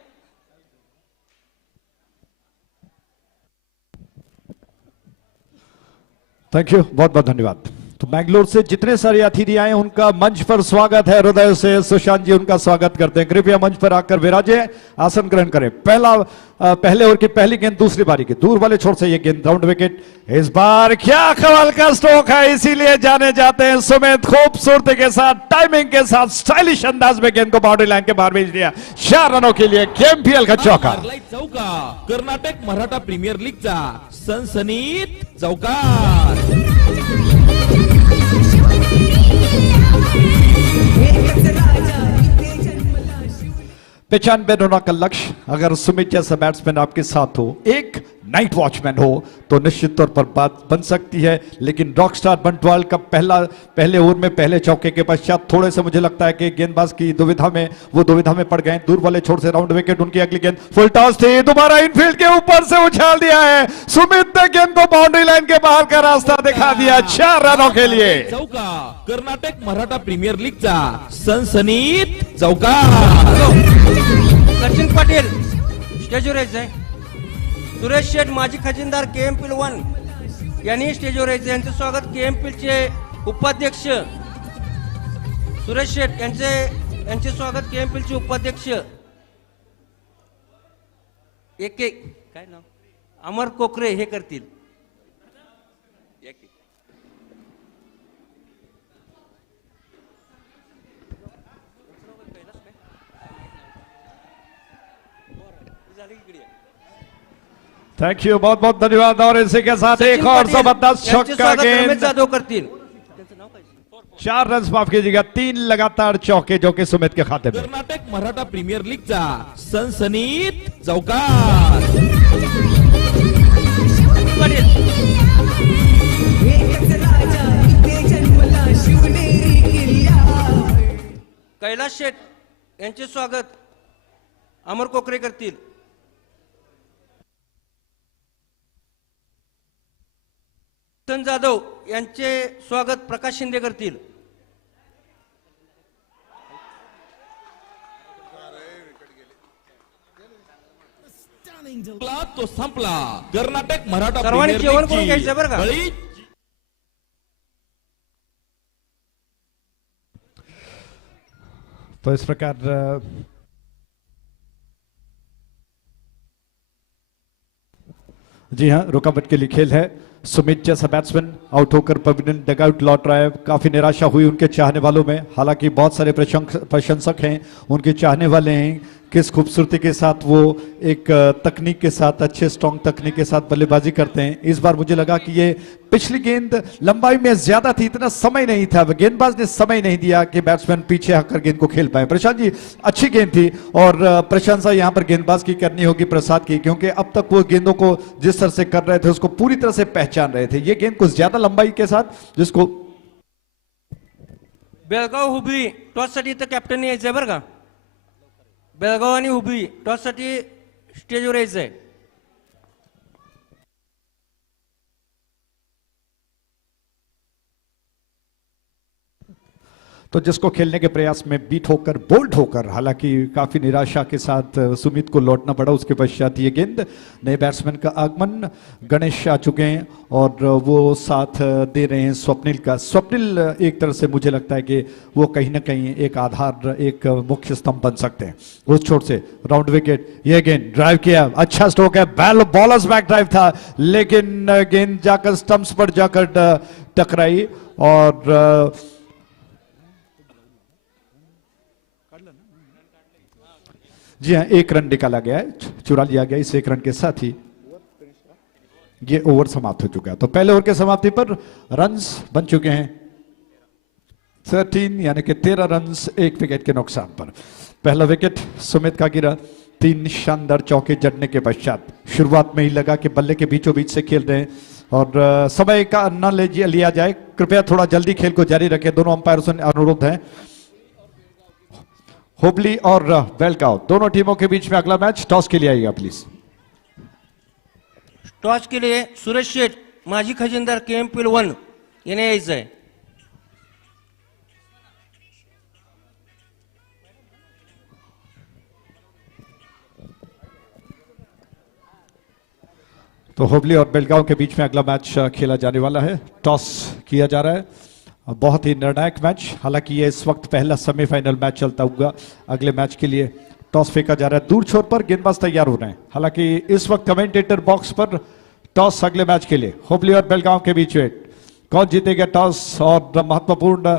थैंक यू, बहुत बहुत धन्यवाद। तो बैंगलोर से जितने सारे अतिथि आए उनका मंच पर स्वागत है हृदय से। सुशांत जी उनका स्वागत करते हैं, कृपया मंच पर आकर विराजे, आसन ग्रहण करें। पहले ओवर की पहली गेंद दूसरी बारी की दूर वाले छोर से ये गेंद राउंड विकेट। इस बार क्या कमाल का स्ट्रोक है, इसीलिए जाने जाते हैं सुमित। खूबसूरती के साथ, टाइमिंग के साथ, स्टाइलिश अंदाज में गेंद को बाउंड्री लाइन के बाहर भेज दिया। 4 रनों के लिए KMPL का चौका। चौका कर्नाटक मराठा प्रीमियर लीगचा सनसनीत चौकार। 95 रनों का लक्ष्य। अगर सुमित जैसा बैट्समैन आपके साथ हो, एक नाइट वॉचमैन हो, तो निश्चित तौर पर बात बन सकती है। लेकिन रॉकस्टार बंटवाल का पहले ओवर में पहले चौके के पश्चात थोड़े से मुझे लगता है कि गेंदबाज की दुविधा में पड़ गए। दूर वाले छोर से राउंड विकेट, उनकी अगली गेंद फुल टॉस थी, दोबारा इनफील्ड के ऊपर से उछाल दिया है। सुमित ने गेंद को बाउंड्री लाइन के बाहर का रास्ता दिखा दिया। 4 रनों के लिए चौका कर्नाटक मराठा प्रीमियर लीगचा सनसनीत चौकार। सचिन पाटील स्टेजवर यायचंय। सुरेश शेठ माजी खजिनदार KM Field 1 यांनी स्टेजवर यायचं। यांचं स्वागत KM Field चे उपाध्यक्ष सुरेश शेठ यांचे स्वागत KM Field चे उपाध्यक्ष काय नाव, अमर कोकरे हे करतील। थैंक यू, बहुत बहुत धन्यवाद। और इसी के साथ एक और जबरदस्त छक्का गेंद जादव करतील। 4 रन माफ कीजिएगा, 3 लगातार चौके जो कि सुमित के खाते में। कर्नाटक मराठा प्रीमियर लीगचा सनसनीत चौकार। कैलास शेठ यांचे स्वागत अमर कोकरे करतील। चेतन जाधव यांचे स्वागत प्रकाश शिंदे करतील. संपला तो संपला. कर्नाटक मराठा सर्वांनी प्रीमियर जेवण करून लीगची घ्यायचं बरं का? बळी तो इस प्रकार जी हाँ, रुकावट के लिए खेल है. सुमित जैसा बैट्समैन आउट होकर पवेलियन डगआउट लौट रहा है. काफी निराशा हुई उनके चाहने वालों में. हालांकि बहुत सारे प्रशंसक हैं, उनके चाहने वाले हैं. किस खूबसूरती के साथ वो एक तकनीक के साथ, अच्छे स्ट्रॉन्ग तकनीक के साथ बल्लेबाजी करते हैं. इस बार मुझे लगा कि ये पिछली गेंद लंबाई में ज्यादा थी, इतना समय नहीं था, गेंदबाज ने समय नहीं दिया कि बैट्समैन पीछे आकर गेंद को खेल पाए. प्रशांत जी, अच्छी गेंद थी और प्रशंसा यहां पर गेंदबाज की करनी होगी, प्रसाद की, क्योंकि अब तक वो गेंदों को जिस तरह से कर रहे थे उसको पूरी तरह से पहचान रहे थे. ये गेंद कुछ ज्यादा लंबाई के साथ जिसको बेळगाव हुबळी टॉससाठी तर कॅप्टन यायचंय बरं का. बेळगाव आणि हुबळी टॉससाठी स्टेजवर यायचंय. तो जिसको खेलने के प्रयास में बीट होकर, बोल्ड होकर, हालांकि काफी निराशा के साथ सुमित को लौटना पड़ा. उसके पश्चात ये गेंद, नए बैट्समैन का आगमन, गणेश आ चुके हैं और वो साथ दे रहे हैं स्वप्निल का. स्वप्निल एक तरह से मुझे लगता है कि वो कहीं ना कहीं एक आधार, एक मुख्य स्तंभ बन सकते हैं. उस छोर से राउंड विकेट, ये गेंद ड्राइव किया, अच्छा स्ट्रोक है, बॉलर्स बैक ड्राइव था, लेकिन गेंद जाकर स्टंप्स पर जाकर टकराई और जी हाँ, एक रन निकाला गया है, चुरा लिया गया. इस एक रन के साथ ही ये ओवर समाप्त हो चुका है. तो पहले ओवर के समाप्ति पर रन्स बन चुके हैं 13, यानी कि 13 रन्स एक विकेट के नुकसान पर. पहला विकेट सुमित का गिरा 3 शानदार चौके जड़ने के पश्चात. शुरुआत में ही लगा कि बल्ले के बीचों बीच से खेल रहे हैं और समय का न लिया जाए, कृपया थोड़ा जल्दी खेल को जारी रखें. दोनों अंपायरों से अनुरोध है. हुबली और बेळगाव दोनों टीमों के बीच में अगला मैच. टॉस के लिए आइएगा प्लीज. टॉस के लिए सुरेश शेठ, माजी खजिनदार KMPL 1 याने यायचंय. तो हुबली और बेळगाव के बीच में अगला मैच खेला जाने वाला है. टॉस किया जा रहा है. बहुत ही निर्णायक मैच. हालांकि ये इस वक्त पहला सेमीफाइनल मैच चलता हुआ. अगले मैच के लिए टॉस फेंका जा रहा है. दूर छोर पर गेंदबाज तैयार हो रहे हैं. हालांकि इस वक्त कमेंटेटर बॉक्स पर टॉस अगले मैच के लिए हुबली और बेळगाव के बीच में कौन जीतेगा टॉस, और महत्वपूर्ण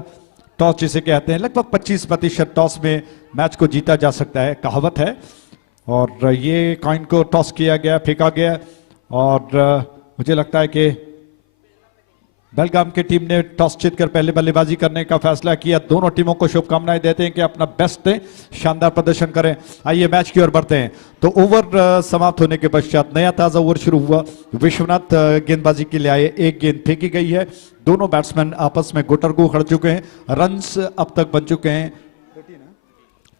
टॉस जिसे कहते हैं, लगभग 25% टॉस में मैच को जीता जा सकता है, कहावत है. और ये कॉइन को टॉस किया गया, फेंका गया और मुझे लगता है कि बेलगाम की टीम ने टॉस जीतकर पहले बल्लेबाजी करने का फैसला किया. दोनों टीमों को शुभकामनाएं देते हैं कि अपना बेस्ट दें, शानदार प्रदर्शन करें. आइए मैच की ओर बढ़ते हैं. तो ओवर समाप्त होने के पश्चात नया ताजा ओवर शुरू हुआ. विश्वनाथ गेंदबाजी के लिए आए. एक गेंद फेंकी गई है. दोनों बैट्समैन आपस में गुटरगू खड़ चुके हैं. रन्स अब तक बन चुके हैं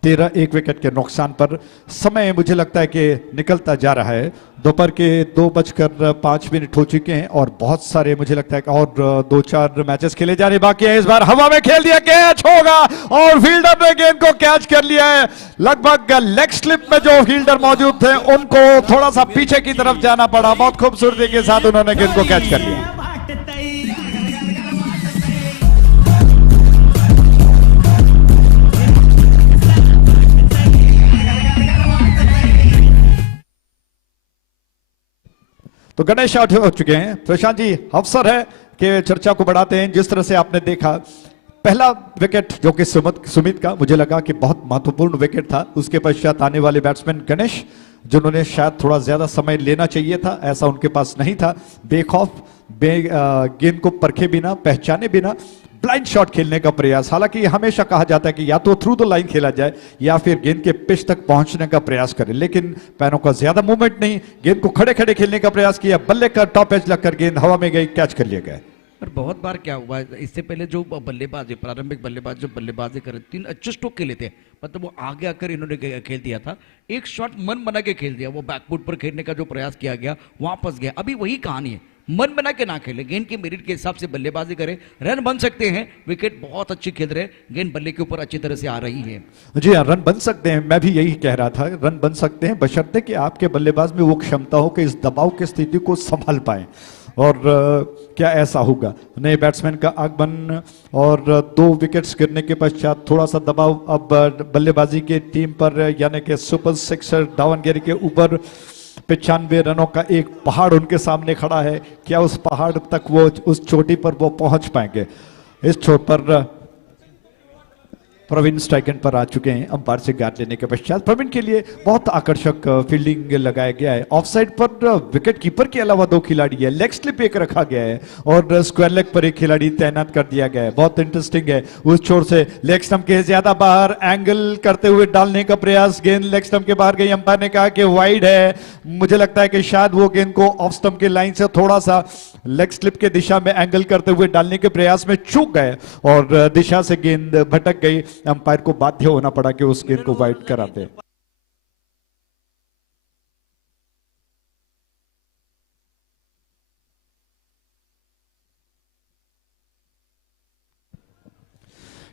13, एक विकेट के नुकसान पर. समय मुझे लगता है कि निकलता जा रहा है. दोपहर के 2:05 हो चुके हैं और बहुत सारे मुझे लगता है कि और 2-4 मैचेस खेले जाने बाकी हैं. इस बार हवा में खेल दिया, कैच होगा और फील्डर ने गेंद को कैच कर लिया है. लगभग लेग स्लिप में जो फील्डर मौजूद थे उनको थोड़ा सा पीछे की तरफ जाना पड़ा. बहुत खूबसूरती के साथ उन्होंने गेंद को कैच कर लिया. तो गणेश आउट हो चुके हैं. प्रशांत जी, अवसर है कि चर्चा को बढ़ाते हैं. जिस तरह से आपने देखा पहला विकेट जो कि सुमित का मुझे लगा कि बहुत महत्वपूर्ण विकेट था. उसके पश्चात आने वाले बैट्समैन गणेश, जिन्होंने शायद थोड़ा ज्यादा समय लेना चाहिए था, ऐसा उनके पास नहीं था. बेखौफ, गेंद को परखे बिना, पहचाने बिना ब्लाइंड शॉट खेलने का प्रयास. हालांकि हमेशा कहा जाता है कि या तो थ्रू द लाइन खेला जाए या फिर गेंद के पिच तक पहुंचने का प्रयास करें, लेकिन पैरों का ज्यादा मूवमेंट नहीं, गेंद को खड़े खड़े खेलने का प्रयास किया. बल्ले का टॉप एज लगकर गेंद हवा में गई, कैच कर लिया गया. पर बहुत बार क्या हुआ है, इससे पहले जो बल्लेबाज, प्रारंभिक बल्लेबाज जो बल्लेबाजी कर 3 अच्छे स्ट्रोक खेले थे, मतलब वो आगे आकर इन्होंने खेल दिया था. एक शॉट मन बना के खेल दिया, वो बैकफुट पर खेलने का जो प्रयास किया गया वहां फंस गया. अभी वही कहानी है, मन बना के ना खेले, गेंद की मेरिट के हिसाब से बल्लेबाजी करें, रन बन सकते हैं। विकेट बहुत अच्छी खेल रहे, गेंद बल्ले के ऊपर अच्छी तरह से आ रही है। जी हाँ, रन बन सकते हैं, मैं भी यही कह रहा था, रन बन सकते हैं बशर्ते कि आपके बल्लेबाज में वो क्षमता हो कि इस दबाव की स्थिति को संभाल पाए। और क्या ऐसा होगा? नए बैट्समैन का आगमन और 2 विकेट्स गिरने के पश्चात थोड़ा सा दबाव अब बल्लेबाजी की टीम पर, यानी कि सुपर सिक्सर दावनगिरी के ऊपर 95 रनों का एक पहाड़ उनके सामने खड़ा है। क्या उस पहाड़ तक वो, उस चोटी पर वो पहुंच पाएंगे? इस छोर पर प्रवीण स्ट्राइक एंड पर आ चुके हैं अंपायर से गार्ड लेने के पश्चात। प्रवीण के लिए बहुत आकर्षक फील्डिंग लगाया गया है। ऑफसाइड पर विकेट कीपर के अलावा 2 खिलाड़ी है, लेग स्लिप एक रखा गया है और स्क्वायर लेग पर एक खिलाड़ी तैनात कर दिया गया है। बहुत इंटरेस्टिंग है। उस छोर से लेग स्टंप के ज्यादा बाहर एंगल करते हुए डालने का प्रयास, गेंद लेग स्टंप के बाहर गई। अंपायर ने कहा कि वाइड है। मुझे लगता है कि शायद वो गेंद को ऑफ स्टंप के लाइन से थोड़ा सा लेग स्लिप के दिशा में एंगल करते हुए डालने के प्रयास में चूक गए और दिशा से गेंद भटक गई। अंपायर को बाध्य होना पड़ा कि उस गेंद को वाइड कराते।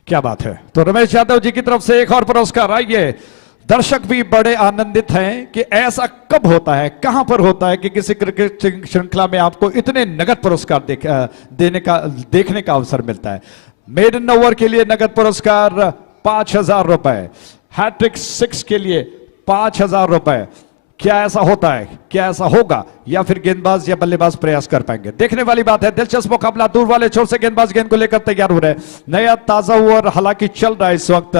क्या बात है। तो रमेश यादव जी की तरफ से एक और पुरस्कार। आइए, दर्शक भी बड़े आनंदित हैं कि ऐसा कब होता है, कहां पर होता है कि किसी क्रिकेट श्रृंखला में आपको इतने नगद पुरस्कार देखने का अवसर मिलता है। मेडन ओवर के लिए नगद पुरस्कार 5,000 रुपए, हैट्रिक 6 के लिए 5,000 रुपए। क्या ऐसा होता है, क्या ऐसा होगा, या फिर गेंदबाज या बल्लेबाज प्रयास कर पाएंगे? देखने वाली बात है। दिलचस्प मुकाबला, दूर वाले छोर से गेंदबाज गेंद को लेकर तैयार हो रहे हैं। नया ताजा ओवर हालांकि चल रहा है इस वक्त।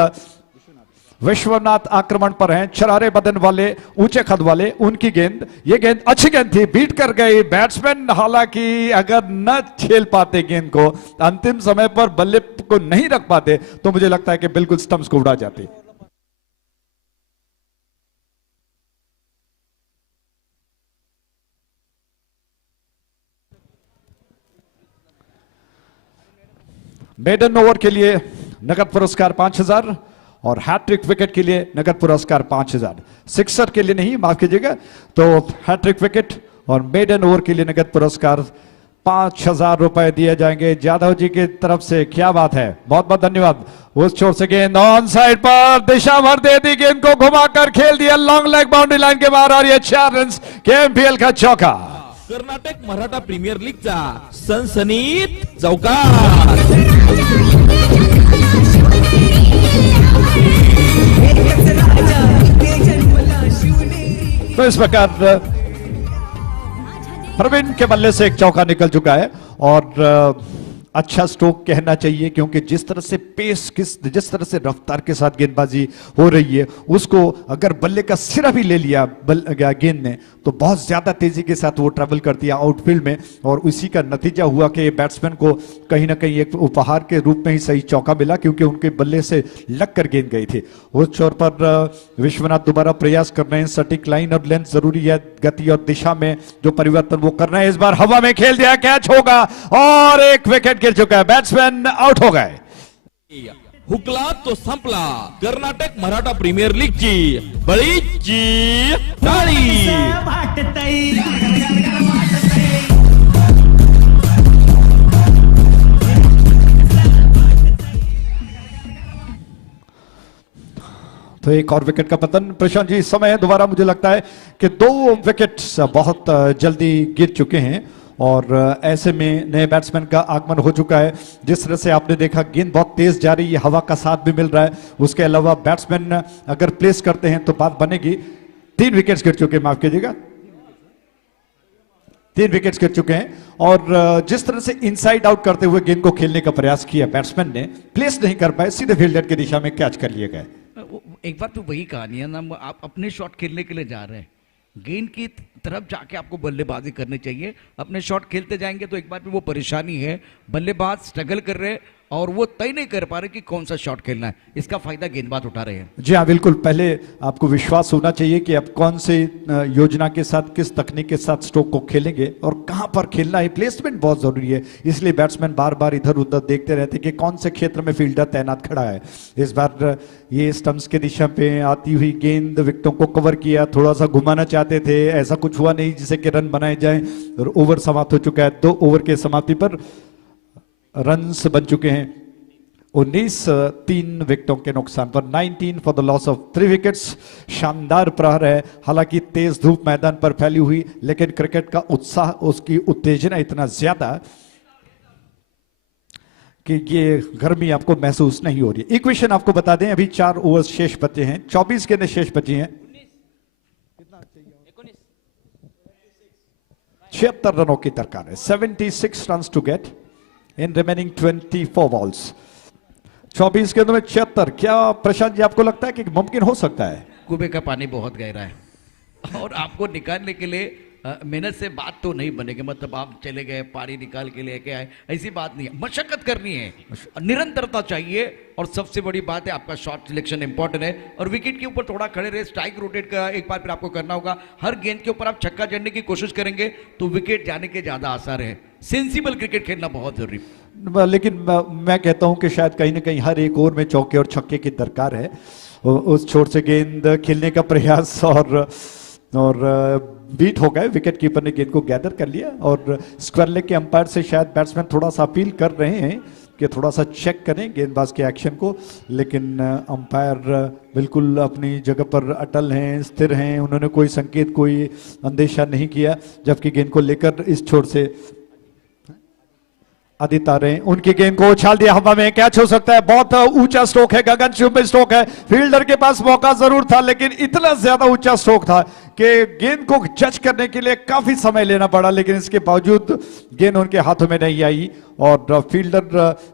विश्वनाथ आक्रमण पर हैं, छरारे बदन वाले, ऊंचे कद वाले, उनकी गेंद, ये गेंद अच्छी गेंद थी, बीट कर गई बैट्समैन। हालांकि अगर न खेल पाते गेंद को, अंतिम समय पर बल्ले को नहीं रख पाते, तो मुझे लगता है कि बिल्कुल स्टंप्स को उड़ा जाती। मेडन ओवर के लिए नगद पुरस्कार 5,000 और हैट्रिक विकेट के लिए नगद पुरस्कार 5,000। सिक्सर के लिए नहीं, माफ कीजिएगा, तो हैट्रिक विकेट और मेडन ओवर के लिए नगद पुरस्कार 5,000 रुपए दिए जाएंगे जाधव जी की तरफ से। क्या बात है, बहुत बहुत धन्यवाद। उस छोर से गेंद ऑन साइड पर, दिशा भर दे दी, गेंद को घुमाकर खेल दिया लॉन्ग लेग बाउंड्री लाइन के बाहर और ये 4 रन केएमपीएल का चौका। कर्नाटक मराठा प्रीमियर लीगचा सनसनीत चौकार। तो इस प्रकार प्रवीण के बल्ले से एक चौका निकल चुका है और अच्छा स्ट्रोक कहना चाहिए, क्योंकि जिस तरह से पेस, जिस तरह से रफ्तार के साथ गेंदबाजी हो रही है, उसको अगर बल्ले का सिरा भी ले लिया गेंद ने, तो बहुत ज्यादा तेजी के साथ वो ट्रैवल करती है आउटफील्ड में, और उसी का नतीजा हुआ कि बैट्समैन को कहीं ना कहीं एक उपहार के रूप में ही सही चौका मिला, क्योंकि उनके बल्ले से लगकर गेंद गई थी। उस छोर पर विश्वनाथ दोबारा प्रयास कर रहे हैं। सटीक लाइन और लेंथ जरूरी है, गति और दिशा में जो परिवर्तन वो कर रहे हैं। इस बार हवा में खेल दिया, कैच होगा और एक विकेट गिर चुका है, बैट्समैन आउट हो गए। हुकला तो संपला कर्नाटक मराठा प्रीमियर लीगची बळीची टाळी। तो एक और विकेट का पतन। प्रशांत जी, इस समय दोबारा मुझे लगता है कि 2 विकेट्स बहुत जल्दी गिर चुके हैं और ऐसे में नए बैट्समैन का आगमन हो चुका है। जिस तरह से आपने देखा, गेंद बहुत तेज जा रही है, हवा का साथ भी मिल रहा है। उसके अलावा बैट्समैन अगर प्लेस करते हैं तो बात बनेगी। 3 विकेट्स गिर चुके हैं, माफ कीजिएगा, 3 विकेट्स गिर चुके हैं। और जिस तरह से इनसाइड आउट करते हुए गेंद को खेलने का प्रयास किया बैट्समैन ने, प्लेस नहीं कर पाए, सीधे फील्डर की दिशा में कैच कर लिए गए। एक बार तो वही कहानी है ना, आप अपने शॉट खेलने के लिए जा रहे हैं, गेंद की तरफ जाके आपको बल्लेबाजी करनी चाहिए। अपने शॉट खेलते जाएंगे तो एक बार भी वो परेशानी है, बल्लेबाज स्ट्रगल कर रहे हैं और वो तय नहीं कर पा रहे कि कौन सा शॉट खेलना है। इसका फायदा गेंदबाज उठा रहे हैं। जी हाँ बिल्कुल, पहले आपको विश्वास होना चाहिए कि आप कौन से योजना के साथ, किस तकनीक के साथ स्ट्रोक को खेलेंगे और कहां पर खेलना है। प्लेसमेंट बहुत जरूरी है, इसलिए बैट्समैन बार बार इधर उधर देखते रहते कि कौन से क्षेत्र में फील्डर तैनात खड़ा है। इस बार ये स्टंप्स के दिशा पे आती हुई गेंद विकेटों को कवर किया, थोड़ा सा घुमाना चाहते थे, ऐसा कुछ हुआ नहीं जिससे कि रन बनाए जाएं। और ओवर समाप्त हो चुका है। 2 ओवर के समाप्ति पर रन्स बन चुके हैं 19, 3 विकेटों के नुकसान पर, 19 for the loss of 3 wickets. शानदार प्रहार है, हालांकि तेज धूप मैदान पर फैली हुई, लेकिन क्रिकेट का उत्साह, उसकी उत्तेजना इतना ज्यादा कि ये गर्मी आपको महसूस नहीं हो रही है। इक्वेशन आपको बता दें, अभी 4 ओवर शेष बचे हैं, 24 गेंदें शेष बची हैं। 76 रनों की दरकार है, 76 runs to get in remaining 24 balls. 24 गेंदों में 76। क्या प्रशांत जी आपको लगता है कि मुमकिन हो सकता है? कुएं का पानी बहुत गहरा है और आपको निकालने के लिए मेहनत से बात तो नहीं बनेगी। मतलब आप चले गए पानी निकाल के लेके आए, ऐसी बात नहीं है। मशक्कत करनी है, निरंतरता चाहिए और सबसे बड़ी बात है आपका शॉट सिलेक्शन इंपॉर्टेंट है। और विकेट के ऊपर थोड़ा खड़े रहे, स्ट्राइक रोटेट का एक बार फिर आपको करना होगा। हर गेंद के ऊपर आप छक्का जड़ने की कोशिश करेंगे तो विकेट जाने के ज्यादा आसार है। सेंसिबल क्रिकेट खेलना बहुत जरूरी। लेकिन मैं कहता हूं कि शायद कहीं ना कहीं हर एक ओवर में चौके और छक्के की दरकार है। उस छोर से गेंद खेलने का प्रयास और बीट हो गए। विकेट कीपर ने गेंद को गैदर कर लिया और स्क्वायर लेग के अंपायर से शायद बैट्समैन थोड़ा सा अपील कर रहे हैं कि थोड़ा सा चेक करें गेंदबाज के एक्शन को, लेकिन अंपायर बिल्कुल अपनी जगह पर अटल हैं, स्थिर हैं। उन्होंने कोई संकेत, कोई अंदेशा नहीं किया, जबकि गेंद को लेकर इस छोर से आदित्य आ रहे हैं। उनकी गेंद को उछाल दिया हवा में, कैच हो सकता है। बहुत ऊंचा स्ट्रोक है, गगनचुंबी स्ट्रोक है। फील्डर के पास मौका जरूर था, लेकिन इतना ज्यादा ऊंचा स्ट्रोक था कि गेंद को जज करने के लिए काफी समय लेना पड़ा, लेकिन इसके बावजूद गेंद उनके हाथों में नहीं आई। और फील्डर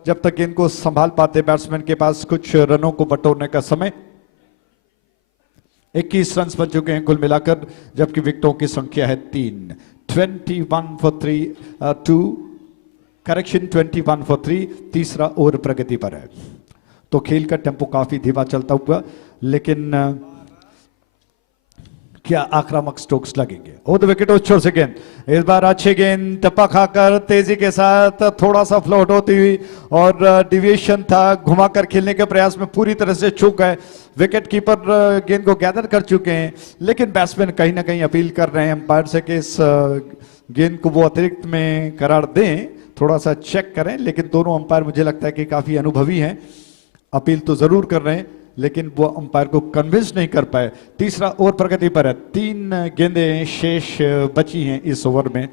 जब तक गेंद को संभाल पाते, बैट्समैन के पास कुछ रनों को बटोरने का समय। 21 रन बन चुके हैं कुल मिलाकर, जबकि विकेटों की संख्या है 3। 21 फॉर 2 करेक्शन, 21 फॉर 3। तीसरा ओवर प्रगति पर है, तो खेल का टेम्पो काफी धीमा चलता हुआ, लेकिन क्या आक्रामक स्ट्रोक्स लगेंगे? ओ द विकेट उस छोर से गेंद, इस बार अच्छी गेंद टप्पा खाकर तेजी के साथ थोड़ा सा फ्लोट होती हुई, और डिविएशन था, घुमाकर खेलने के प्रयास में पूरी तरह से चूक गए। विकेट कीपर गेंद को गैदर कर चुके हैं, लेकिन बैट्समैन कहीं ना कहीं अपील कर रहे हैं अंपायर से कि इस गेंद को वो अतिरिक्त में करार दें, थोड़ा सा चेक करें। लेकिन दोनों अंपायर मुझे लगता है कि काफी अनुभवी हैं, अपील तो जरूर कर रहे हैं, लेकिन वो अंपायर को कन्विंस नहीं कर पाए। तीसरा ओवर प्रगति पर है, 3 गेंदें शेष बची हैं इस ओवर में।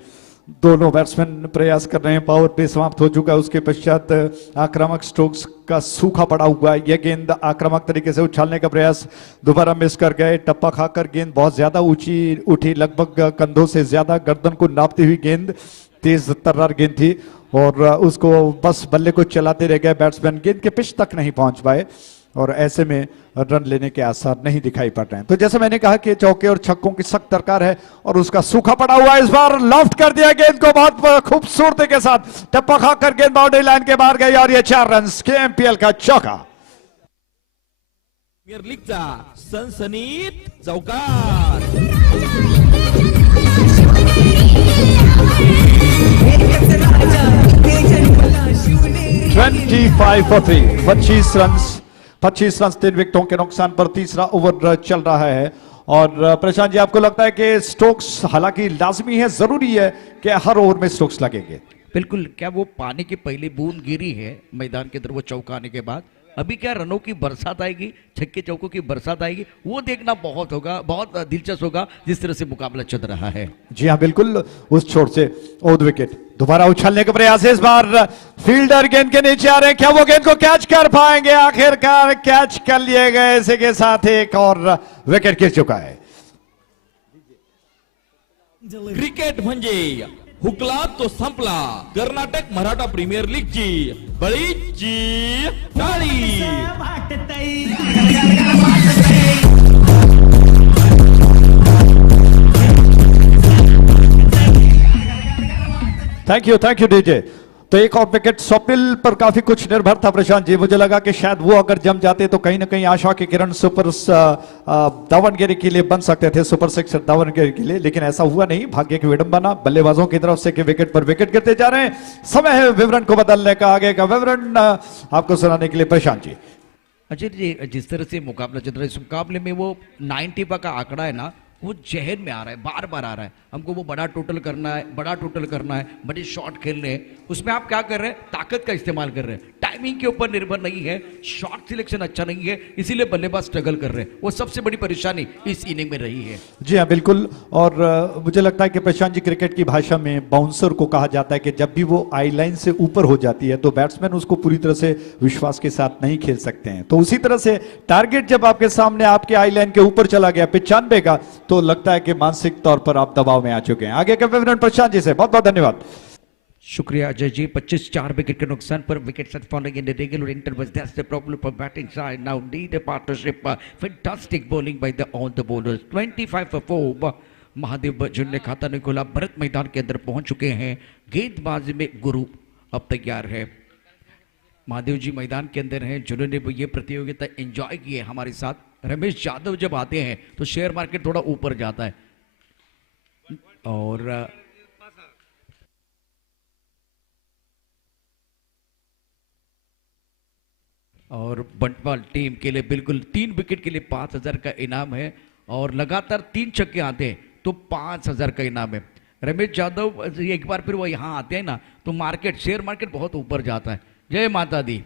दोनों बैट्समैन प्रयास कर रहे हैं, पावर प्ले समाप्त हो चुका है। उसके पश्चात आक्रामक स्ट्रोक्स का सूखा पड़ा हुआ है। यह गेंद आक्रामक तरीके से उछालने का प्रयास दोबारा मिस कर गए। टप्पा खाकर गेंद बहुत ज्यादा ऊंची उठी, लगभग कंधों से ज्यादा गर्दन को नापती हुई गेंद, तेज तर्रार गेंद थी, और उसको बस बल्ले को चलाते रह गए बैट्समैन, गेंद के पिच तक नहीं पहुंच पाए, और ऐसे में रन लेने के आसार नहीं दिखाई पड़ रहे हैं। तो जैसे मैंने कहा कि चौके और छक्कों की सख्त दरकार है, और उसका सूखा पड़ा हुआ है। इस बार लॉफ्ट कर दिया गेंद को बहुत खूबसूरती के साथ, टप्पा खाकर गेंद बाउंड्री लाइन के बाहर गई, और ये 4 रन केएमपीएल का चौका। प्रीमियर लीगचा सनसनीत चौकार। 25 फॉर 3, 25 रन 3 विकेटों के नुकसान पर तीसरा ओवर चल रहा है। और प्रशांत जी, आपको लगता है कि स्ट्रोक्स हालांकि लाजमी है, जरूरी है कि हर ओवर में स्ट्रोक्स लगेंगे? बिल्कुल। क्या वो पानी की पहली बूंद गिरी है मैदान के अंदर वो चौका आने के बाद? अभी क्या रनों की बरसात आएगी, छक्के चौकों की बरसात आएगी, वो देखना बहुत दिलचस्प होगा, जिस तरह से मुकाबला चल रहा है। जी हाँ बिल्कुल। उस छोर से ओवर विकेट, दोबारा उछालने का प्रयास है। इस बार फील्डर गेंद के नीचे आ रहे हैं, क्या वो गेंद को कैच कर पाएंगे? आखिरकार कैच कर लिए गए। इसी के साथ एक और विकेट गिर चुका है। क्रिकेट म्हणजे हुकला तो संपला। कर्नाटक मराठा प्रीमियर लीगची बळीची टाळी। Thank you DJ. तो एक और विकेट स्वप्निल पर काफी कुछ निर्भर था प्रशांत जी। मुझे लगा कि शायद वो अगर जम जाते तो कहीं ना कहीं आशा के किरण सुपर दावनगिरी के लिए बन सकते थे, सुपर 6 दावनगिरी के लिए, लेकिन ऐसा हुआ नहीं। भाग्य की विडंबना बल्लेबाजों की तरफ से कि विकेट पर विकेट गिरते जा रहे हैं। समय है विवरण को बदलने का, आगे का विवरण आपको सुनाने के लिए प्रशांत जी। अजय जी, जिस तरह से मुकाबला चल रहा है, इस मुकाबले में वो 90 का आंकड़ा है ना, वो जहन में आ रहा है, बार बार आ रहा है। हमको वो बड़ा टोटल करना है, बड़ा टोटल करना है, बड़े शॉट खेलने हैं। उसमें आप क्या कर रहे हैं? ताकत का इस्तेमाल कर रहे हैं, टाइमिंग के ऊपर निर्भर नहीं है, शॉट सिलेक्शन अच्छा नहीं है, इसीलिए बल्लेबाज स्ट्रगल कर रहे हैं। वो सबसे बड़ी परेशानी इस इनिंग में रही है। जी हाँ, बिल्कुल। और मुझे लगता है कि प्रशांत जी, क्रिकेट की भाषा में बाउंसर को कहा जाता है कि जब भी वो आई लाइन से ऊपर हो जाती है तो बैट्समैन उसको पूरी तरह से विश्वास के साथ नहीं खेल सकते हैं। तो उसी तरह से टारगेट जब आपके सामने आपके आई लाइन के ऊपर चला गया 95 का, तो लगता है कि मानसिक तौर पर आप दबाव में आ चुके हैं। आगे का विवरण प्रशांत जी से। बहुत बहुत धन्यवाद। शुक्रिया अजय जी। 25-4 विकेट के नुकसान पर wicket set following in the regular intervals, that's the problem for batting side. Now need a partnership, fantastic bowling by the on the bowlers. 25 for 4। Mahadev जिन्होंने खाता नहीं खोला, भरत मैदान के अंदर पहुंच चुके हैं। गेंदबाजी में गुरु अब तैयार है। महादेव जी मैदान के अंदर हैं, जिन्होंने ये प्रतियोगिता एंजॉय की है हमारे साथ। रमेश यादव जब आते हैं तो शेयर मार्केट थोड़ा ऊपर जाता है। और बंटवाल टीम के लिए बिल्कुल 3 विकेट के लिए 5,000 का इनाम है, और लगातार 3 छक्के आते हैं तो 5,000 का इनाम है। रमेश यादव एक बार फिर वो यहाँ आते हैं ना, तो मार्केट, शेयर मार्केट बहुत ऊपर जाता है। जय माता दी,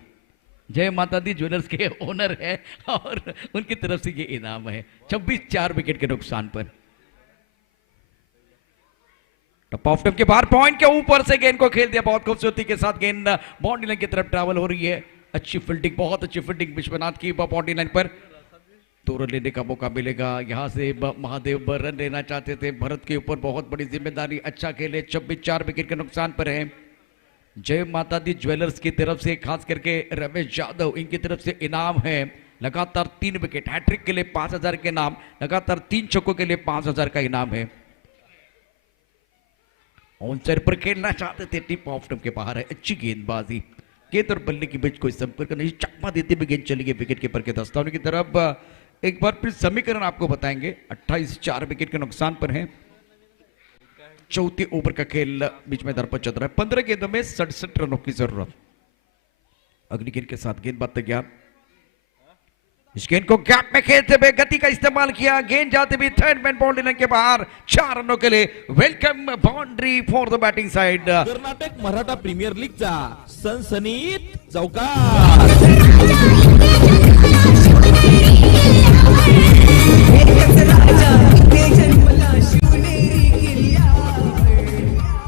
जय माता दी ज्वेलर्स के ओनर है, और उनकी तरफ से ये इनाम है 26-4 विकेट के नुकसान पर। टॉप ऑफ के बाहर पॉइंट के ऊपर से गेंद को खेल दिया बहुत खूबसूरती के साथ। गेंद बाउंड्री लाइन की तरफ ट्रैवल हो रही है। अच्छी फील्डिंग, बहुत अच्छी फील्डिंग विश्वनाथ की बाउंड्री लाइन पर। तो रन लेने का मौका मिलेगा यहाँ से। महादेव रन लेना चाहते थे, भरत के ऊपर बहुत बड़ी जिम्मेदारी। अच्छा खेले, 26-4 विकेट के नुकसान पर है। जय माता दी ज्वेलर्स की तरफ से खास करके रमेश यादव, इनकी तरफ से इनाम है लगातार 3 विकेट, हैट्रिक के लिए 5,000 के इनाम, लगातार 3 छक्कों के लिए 5,000 का इनाम है। ऑन साइड पर खेलना चाहते थे, टिप ऑफ स्टंप के बाहर है। अच्छी गेंदबाजी, गेंद और बल्ले के बीच कोई संपर्क नहीं, चकमा देते हुए गेंद चली गई विकेट कीपर के दस्ताने की तरफ। एक बार फिर समीकरण आपको बताएंगे। 28-4 विकेट के नुकसान पर है। चौथे ओवर का खेल बीच में दर पर चल रहा है। 15 गेंदों में 67 रनों की जरूरत। अगली गेंद के साथ गेंदबाज तैयार। इस गेंद को गैप में खेलते हुए गति का इस्तेमाल किया, गेंद जाते हुए थर्ड मैन बाउंड्री लाइन के बाहर 4 रनों के लिए। Welcome boundary for the batting side. Karnataka Maratha premier लीगचा सनसनीत चौकार।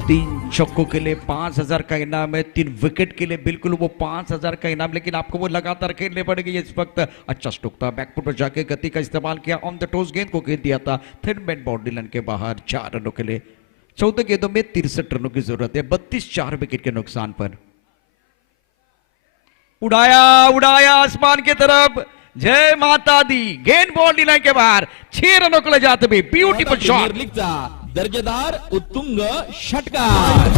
3 छक्कों के लिए 5,000 का इनाम है। 3 विकेट के लिए बिल्कुल वो 5,000 का इनाम, लेकिन आपको वो लगातार खेलने पड़ेगी इस वक्त। अच्छा स्ट्रोक था, बैकफुट पर जाके गति का इस्तेमाल किया, ऑन द टोस गेंद को खेल दिया था थर्ड मैन बाउंड्री लाइन के बाहर 4 रनों के लिए। 14 गेंदों में 63 रनों की जरूरत है। 32-4 विकेट के नुकसान पर। उड़ाया उड़ाया आसमान की तरफ, जय माता दी। गेंद बाउंड्री लाइन के बाहर 6 रनों को ले जाते हुए ब्यूटीफुल शॉट। लीगचा दर्जेदार उत्तुंग षटकार।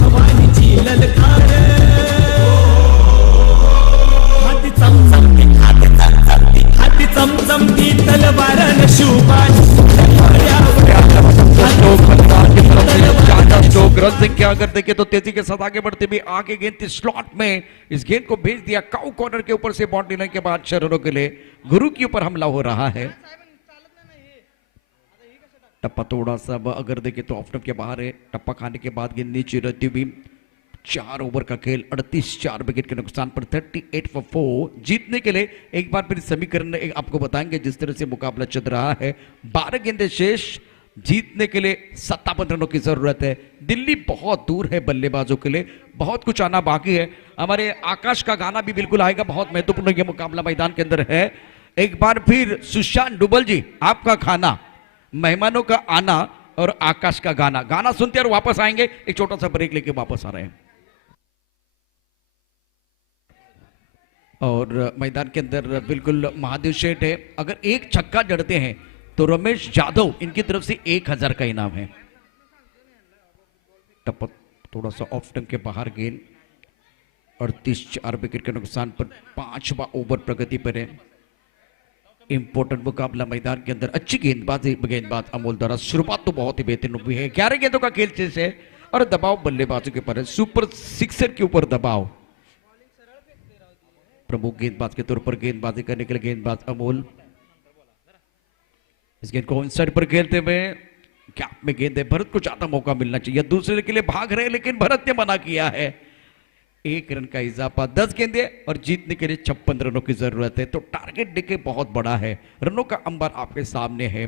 क्या अगर देखे तो तेजी के साथ आगे बढ़ते हुए आगे गेंद थी स्लॉट में, इस गेंद को भेज दिया काउ कॉर्नर के ऊपर से बाउंड्री लाइन के बाद 6 रनों के लिए। गुरु के ऊपर हमला हो रहा है। टप्पा थोड़ा सा अगर देखे तो ऑफ स्टंप के बाहर है। टप्पा खाने के बाद गेंद नीचे रहती हुई 4 ओवर का खेल 38-4 विकेट के नुकसान पर 38 for 4। जीतने के लिए एक बार फिर समीकरण आपको बताएंगे जिस तरह से मुकाबला चल रहा है। 12 गेंदें शेष, जीतने के लिए 57 रनों की जरूरत है। दिल्ली बहुत दूर है बल्लेबाजों के लिए, बहुत कुछ आना बाकी है। हमारे आकाश का गाना भी बिल्कुल आएगा, बहुत महत्वपूर्ण ये मुकाबला मैदान के अंदर है। एक बार फिर सुशांत डुबल जी, आपका खाना, मेहमानों का आना और आकाश का गाना, गाना सुनते और वापस आएंगे। एक छोटा सा ब्रेक लेके वापस आ रहे हैं। और मैदान के अंदर बिल्कुल महादेव शेठ है। अगर एक छक्का जड़ते हैं तो रमेश यादव, इनकी तरफ से 1,000 का इनाम है। टपक थोड़ा सा ऑफ स्टंप के बाहर गेंद, 38 4 विकेट के नुकसान पर 5वां ओवर प्रगति पर है। इंपॉर्टेंट मुकाबला मैदान के अंदर, अच्छी गेंदबाज अमोल द्वारा। शुरुआत तो बहुत ही बेहतरीन हुई है। 11 गेंदों का खेल शेष है और दबाव बल्लेबाजों के ऊपर है। सुपर सिक्सर के ऊपर दबाव। प्रमुख गेंदबाज के तौर पर गेंदबाजी करने के लिए गेंदबाज अमोल। इस गेंद को इनसाइड पर खेलते हुए गैप में गेंद है। भरत को ज्यादा मौका मिलना चाहिए। दूसरे के लिए भाग रहे लेकिन भरत ने मना किया है। 1 रन का इजाफा, 10 गेंदें और जीतने के लिए 56 रनों की जरूरत है। तो टारगेट देखे बहुत बड़ा है। रनों का अंबर आपके सामने है।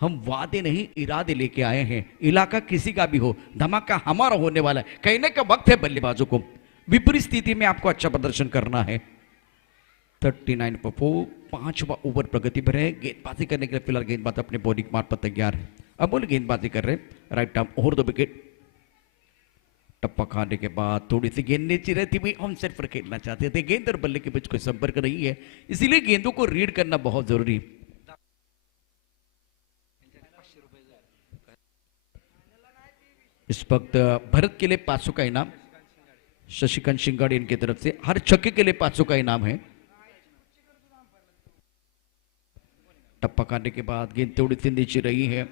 हम वादे नहीं इरादे लेके आए हैं। इलाका किसी का भी हो, धमाका हमारा होने वाला है। कहने का वक्त है बल्लेबाजों को। विपरीत स्थिति में आपको अच्छा प्रदर्शन करना है। 39 पर 4, 5वां ओवर प्रगति पर है। गेंदबाजी करने के लिए फिलहाल गेंदबाज अपने बॉलिंग मार्ग पर तैयार है। अमोल गेंदबाजी कर रहे हैं। राइट आर्म और 2 विकेट। टप्पा खाने के बाद थोड़ी सी गेंद नीचे रहती हुई ऑन साइड पर खेलना चाहते थे। गेंद और बल्ले के बीच कोई संपर्क नहीं है, इसीलिए गेंदों को रीड करना बहुत जरूरी। इस वक्त भरत के लिए 500 का इनाम, शशिकांत शिंगाड़ी इनकी तरफ से। हर छक्के के लिए 500 का इनाम है। टप्पा खाने के बाद गेंद थोड़ी सी नीचे रही है।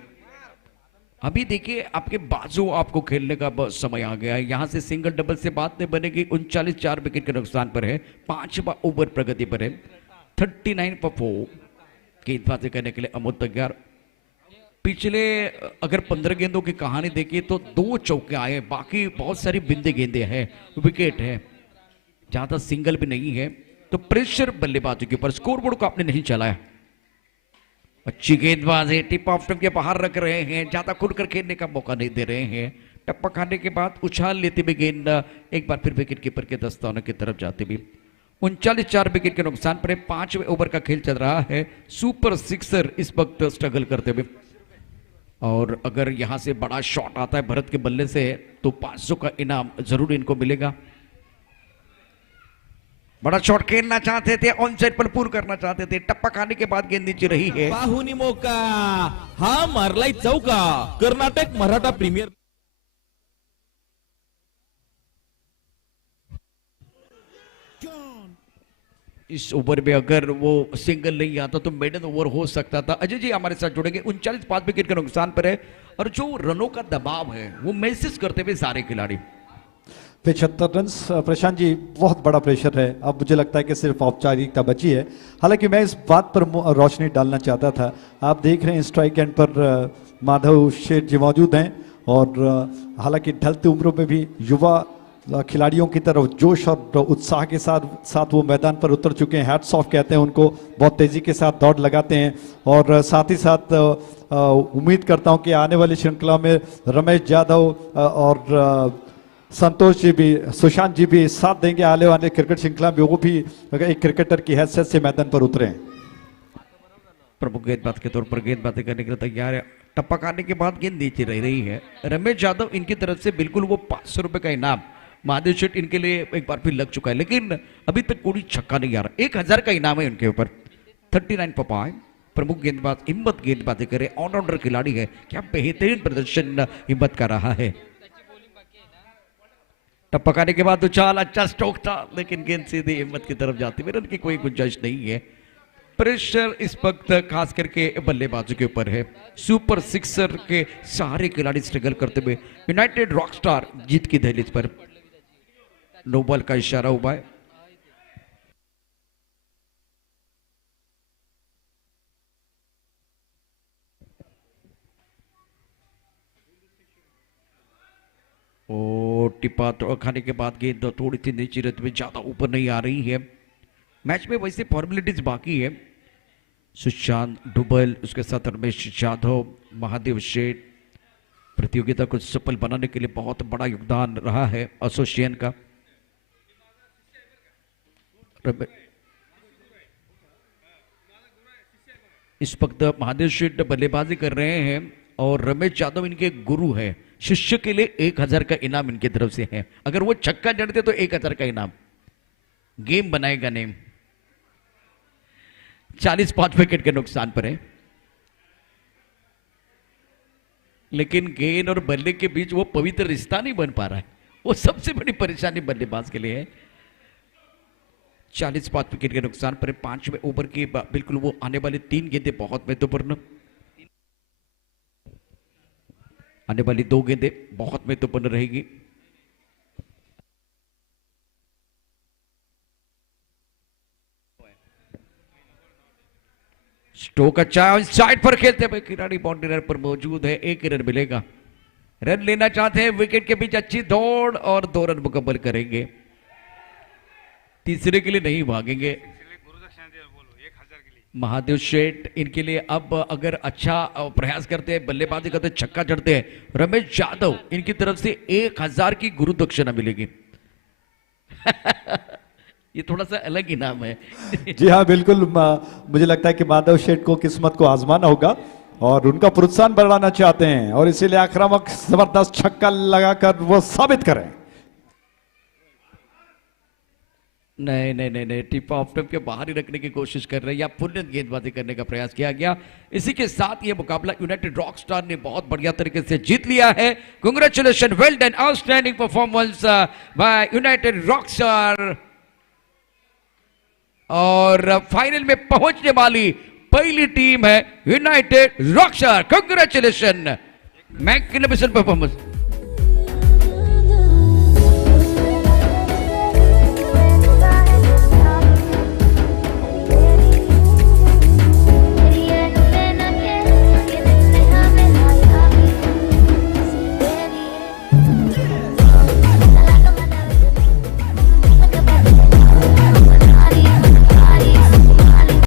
अभी देखिए आपके बाजू आपको खेलने का समय आ गया है। यहां से सिंगल डबल से बात नहीं बनेगी। 39 4 विकेट के नुकसान पर है। 5वां ओवर प्रगति पर है। 39 पर 4 गेंदबाजी करने के लिए अमोल तैयार। पिछले अगर 15 गेंदों की कहानी देखिए तो 2 चौके आए, बाकी बहुत सारी बिंदे गेंदे हैं, विकेट है, ज्यादा सिंगल भी नहीं है। तो प्रेशर बल्लेबाजों के ऊपर। स्कोरबोर्ड को आपने नहीं चलाया। अच्छी गेंदबाजी, टिप ऑफ स्टंप के बाहर रख रहे हैं, ज्यादा खुलकर खेलने का मौका नहीं दे रहे हैं। टप्पा खाने के बाद उछाल लेते हुए गेंद एक बार फिर विकेट कीपर के दस्तानों की तरफ जाते हुए। 39 4 विकेट के नुकसान पर 5वें ओवर का खेल चल रहा है। सुपर सिक्सर इस वक्त स्ट्रगल करते हुए। और अगर यहां से बड़ा शॉट आता है भरत के बल्ले से तो 500 का इनाम जरूर इनको मिलेगा। बड़ा शॉट खेलना चाहते थे, ऑन साइड पर पूर्ण करना चाहते थे। टप्पा खाने के बाद गेंद नीचे रही है। पाहुनी मौका हा मारलाय चौका। कर्नाटक मराठा प्रीमियर इस ओवर में अगर वो सिंगल नहीं आता तो मेडन ओवर हो सकता था। अजय जी हमारे साथ जुड़ेंगे। 39 5 विकेट के नुकसान पर है और जो रनों का दबाव है वो महसूस करते हुए सारे खिलाड़ी। 75 रन प्रशांत जी, बहुत बड़ा प्रेशर है। अब मुझे लगता है कि सिर्फ औपचारिकता बची है। हालांकि मैं इस बात पर रोशनी डालना चाहता था। आप देख रहे हैं स्ट्राइक एंड पर माधव शेठ जी मौजूद हैं और हालांकि ढलती उम्रों में भी युवा खिलाड़ियों की तरफ जोश और उत्साह के साथ वो मैदान पर उतर चुके हैं। हैट्स ऑफ कहते हैं उनको। बहुत तेजी के साथ दौड़ लगाते हैं और साथ ही साथ उम्मीद करता हूं कि आने वाली श्रृंखला में रमेश यादव और संतोष जी भी, सुशांत जी भी साथ देंगे। आने वाले क्रिकेट श्रृंखला में वो भी एक क्रिकेटर की हैसियत से मैदान पर उतरे। प्रमुख गेंदबाज के तौर पर गेंदबाजी करने के लिए तैयार है। टप्पा खाने के बाद गेंद नीचे रह रही है। रमेश यादव इनकी तरफ से बिल्कुल वो 500 रुपए का इनाम महादेव शेठ इनके लिए एक बार फिर लग चुका है, लेकिन अभी तक कोई छक्का नहीं आ रहा। 1000 का इनाम है उनके ऊपर। 39 पर 5 प्रमुख गेंदबाज हिम्मत गेंदबाजी करे, ऑलराउंडर खिलाड़ी है। क्या बेहतरीन प्रदर्शन हिम्मत का रहा है। टप्पा खाने के बाद उछाल, अच्छा स्ट्रोक था लेकिन गेंद सीधी हिम्मत की तरफ जाती है। रन की कोई गुंजाइश नहीं है। प्रेशर इस वक्त खास करके बल्लेबाजों के ऊपर है। सुपर सिक्सर के सारे खिलाड़ी स्ट्रगल करते हुए। यूनाइटेड रॉकस्टार जीत की दहलीज पर। नो बॉल का इशारा हुआ है। और टिप्पा तो खाने के बाद गेंद थोड़ी सी नीचे रहते हुए, ज्यादा ऊपर नहीं आ रही है। मैच में वैसे फॉर्मेलिटीज बाकी है। सुशांत डुबल, उसके साथ रमेश यादव, महादेव शेठ। प्रतियोगिता को सफल बनाने के लिए बहुत बड़ा योगदान रहा है एसोसिएशन का। इस वक्त महादेव शेठ बल्लेबाजी कर रहे हैं और रमेश यादव इनके गुरु है। शिष्य के लिए 1000 का इनाम इनकी तरफ से है। अगर वो छक्का जड़ते तो 1000 का इनाम। गेम बनाएगा नेम। 40 5 विकेट के नुकसान पर है, लेकिन गेंद और बल्ले के बीच वो पवित्र रिश्ता नहीं बन पा रहा है। वो सबसे बड़ी परेशानी बल्लेबाज के लिए है। 40 विकेट के नुकसान पर 5वें ओवर की बिल्कुल वो आने वाली 3 गेंदें बहुत महत्वपूर्ण, आने वाली 2 गेंदें बहुत महत्वपूर्ण रहेगी। स्टोक अच्छा है, साइड पर खेलते हुए खिलाड़ी बाउंड्री लाइन पर मौजूद है, 1 रन मिलेगा। रन लेना चाहते हैं, विकेट के बीच अच्छी दौड़ और 2 रन मुकम्मल करेंगे, तीसरे के लिए नहीं भागेंगे। महादेव शेठ इनके लिए अब अगर अच्छा प्रयास करते हैं, बल्लेबाजी करते हैं, छक्का जड़ते हैं, रमेश यादव इनकी तरफ से 1000 की गुरु दक्षिणा मिलेगी। ये थोड़ा सा अलग ही नाम है। जी हाँ बिल्कुल, मुझे लगता है कि माधव शेठ को किस्मत को आजमाना होगा और उनका प्रोत्साहन बढ़ाना चाहते हैं और इसीलिए आक्रामक जबरदस्त छक्का लगाकर वो साबित करें। नहीं नहीं नहीं नहीं, टिप ऑफ टिप के बाहर ही रखने की कोशिश कर रहे हैं या पुण्य गेंदबाजी करने का प्रयास किया गया। इसी के साथ ये मुकाबला यूनाइटेड रॉकस्टार ने बहुत बढ़िया तरीके से जीत लिया है। Congratulation, well done, outstanding performance by United Rockstar. और फाइनल में पहुंचने वाली पहली टीम है United Rockstar. Congratulation, magnificent performance.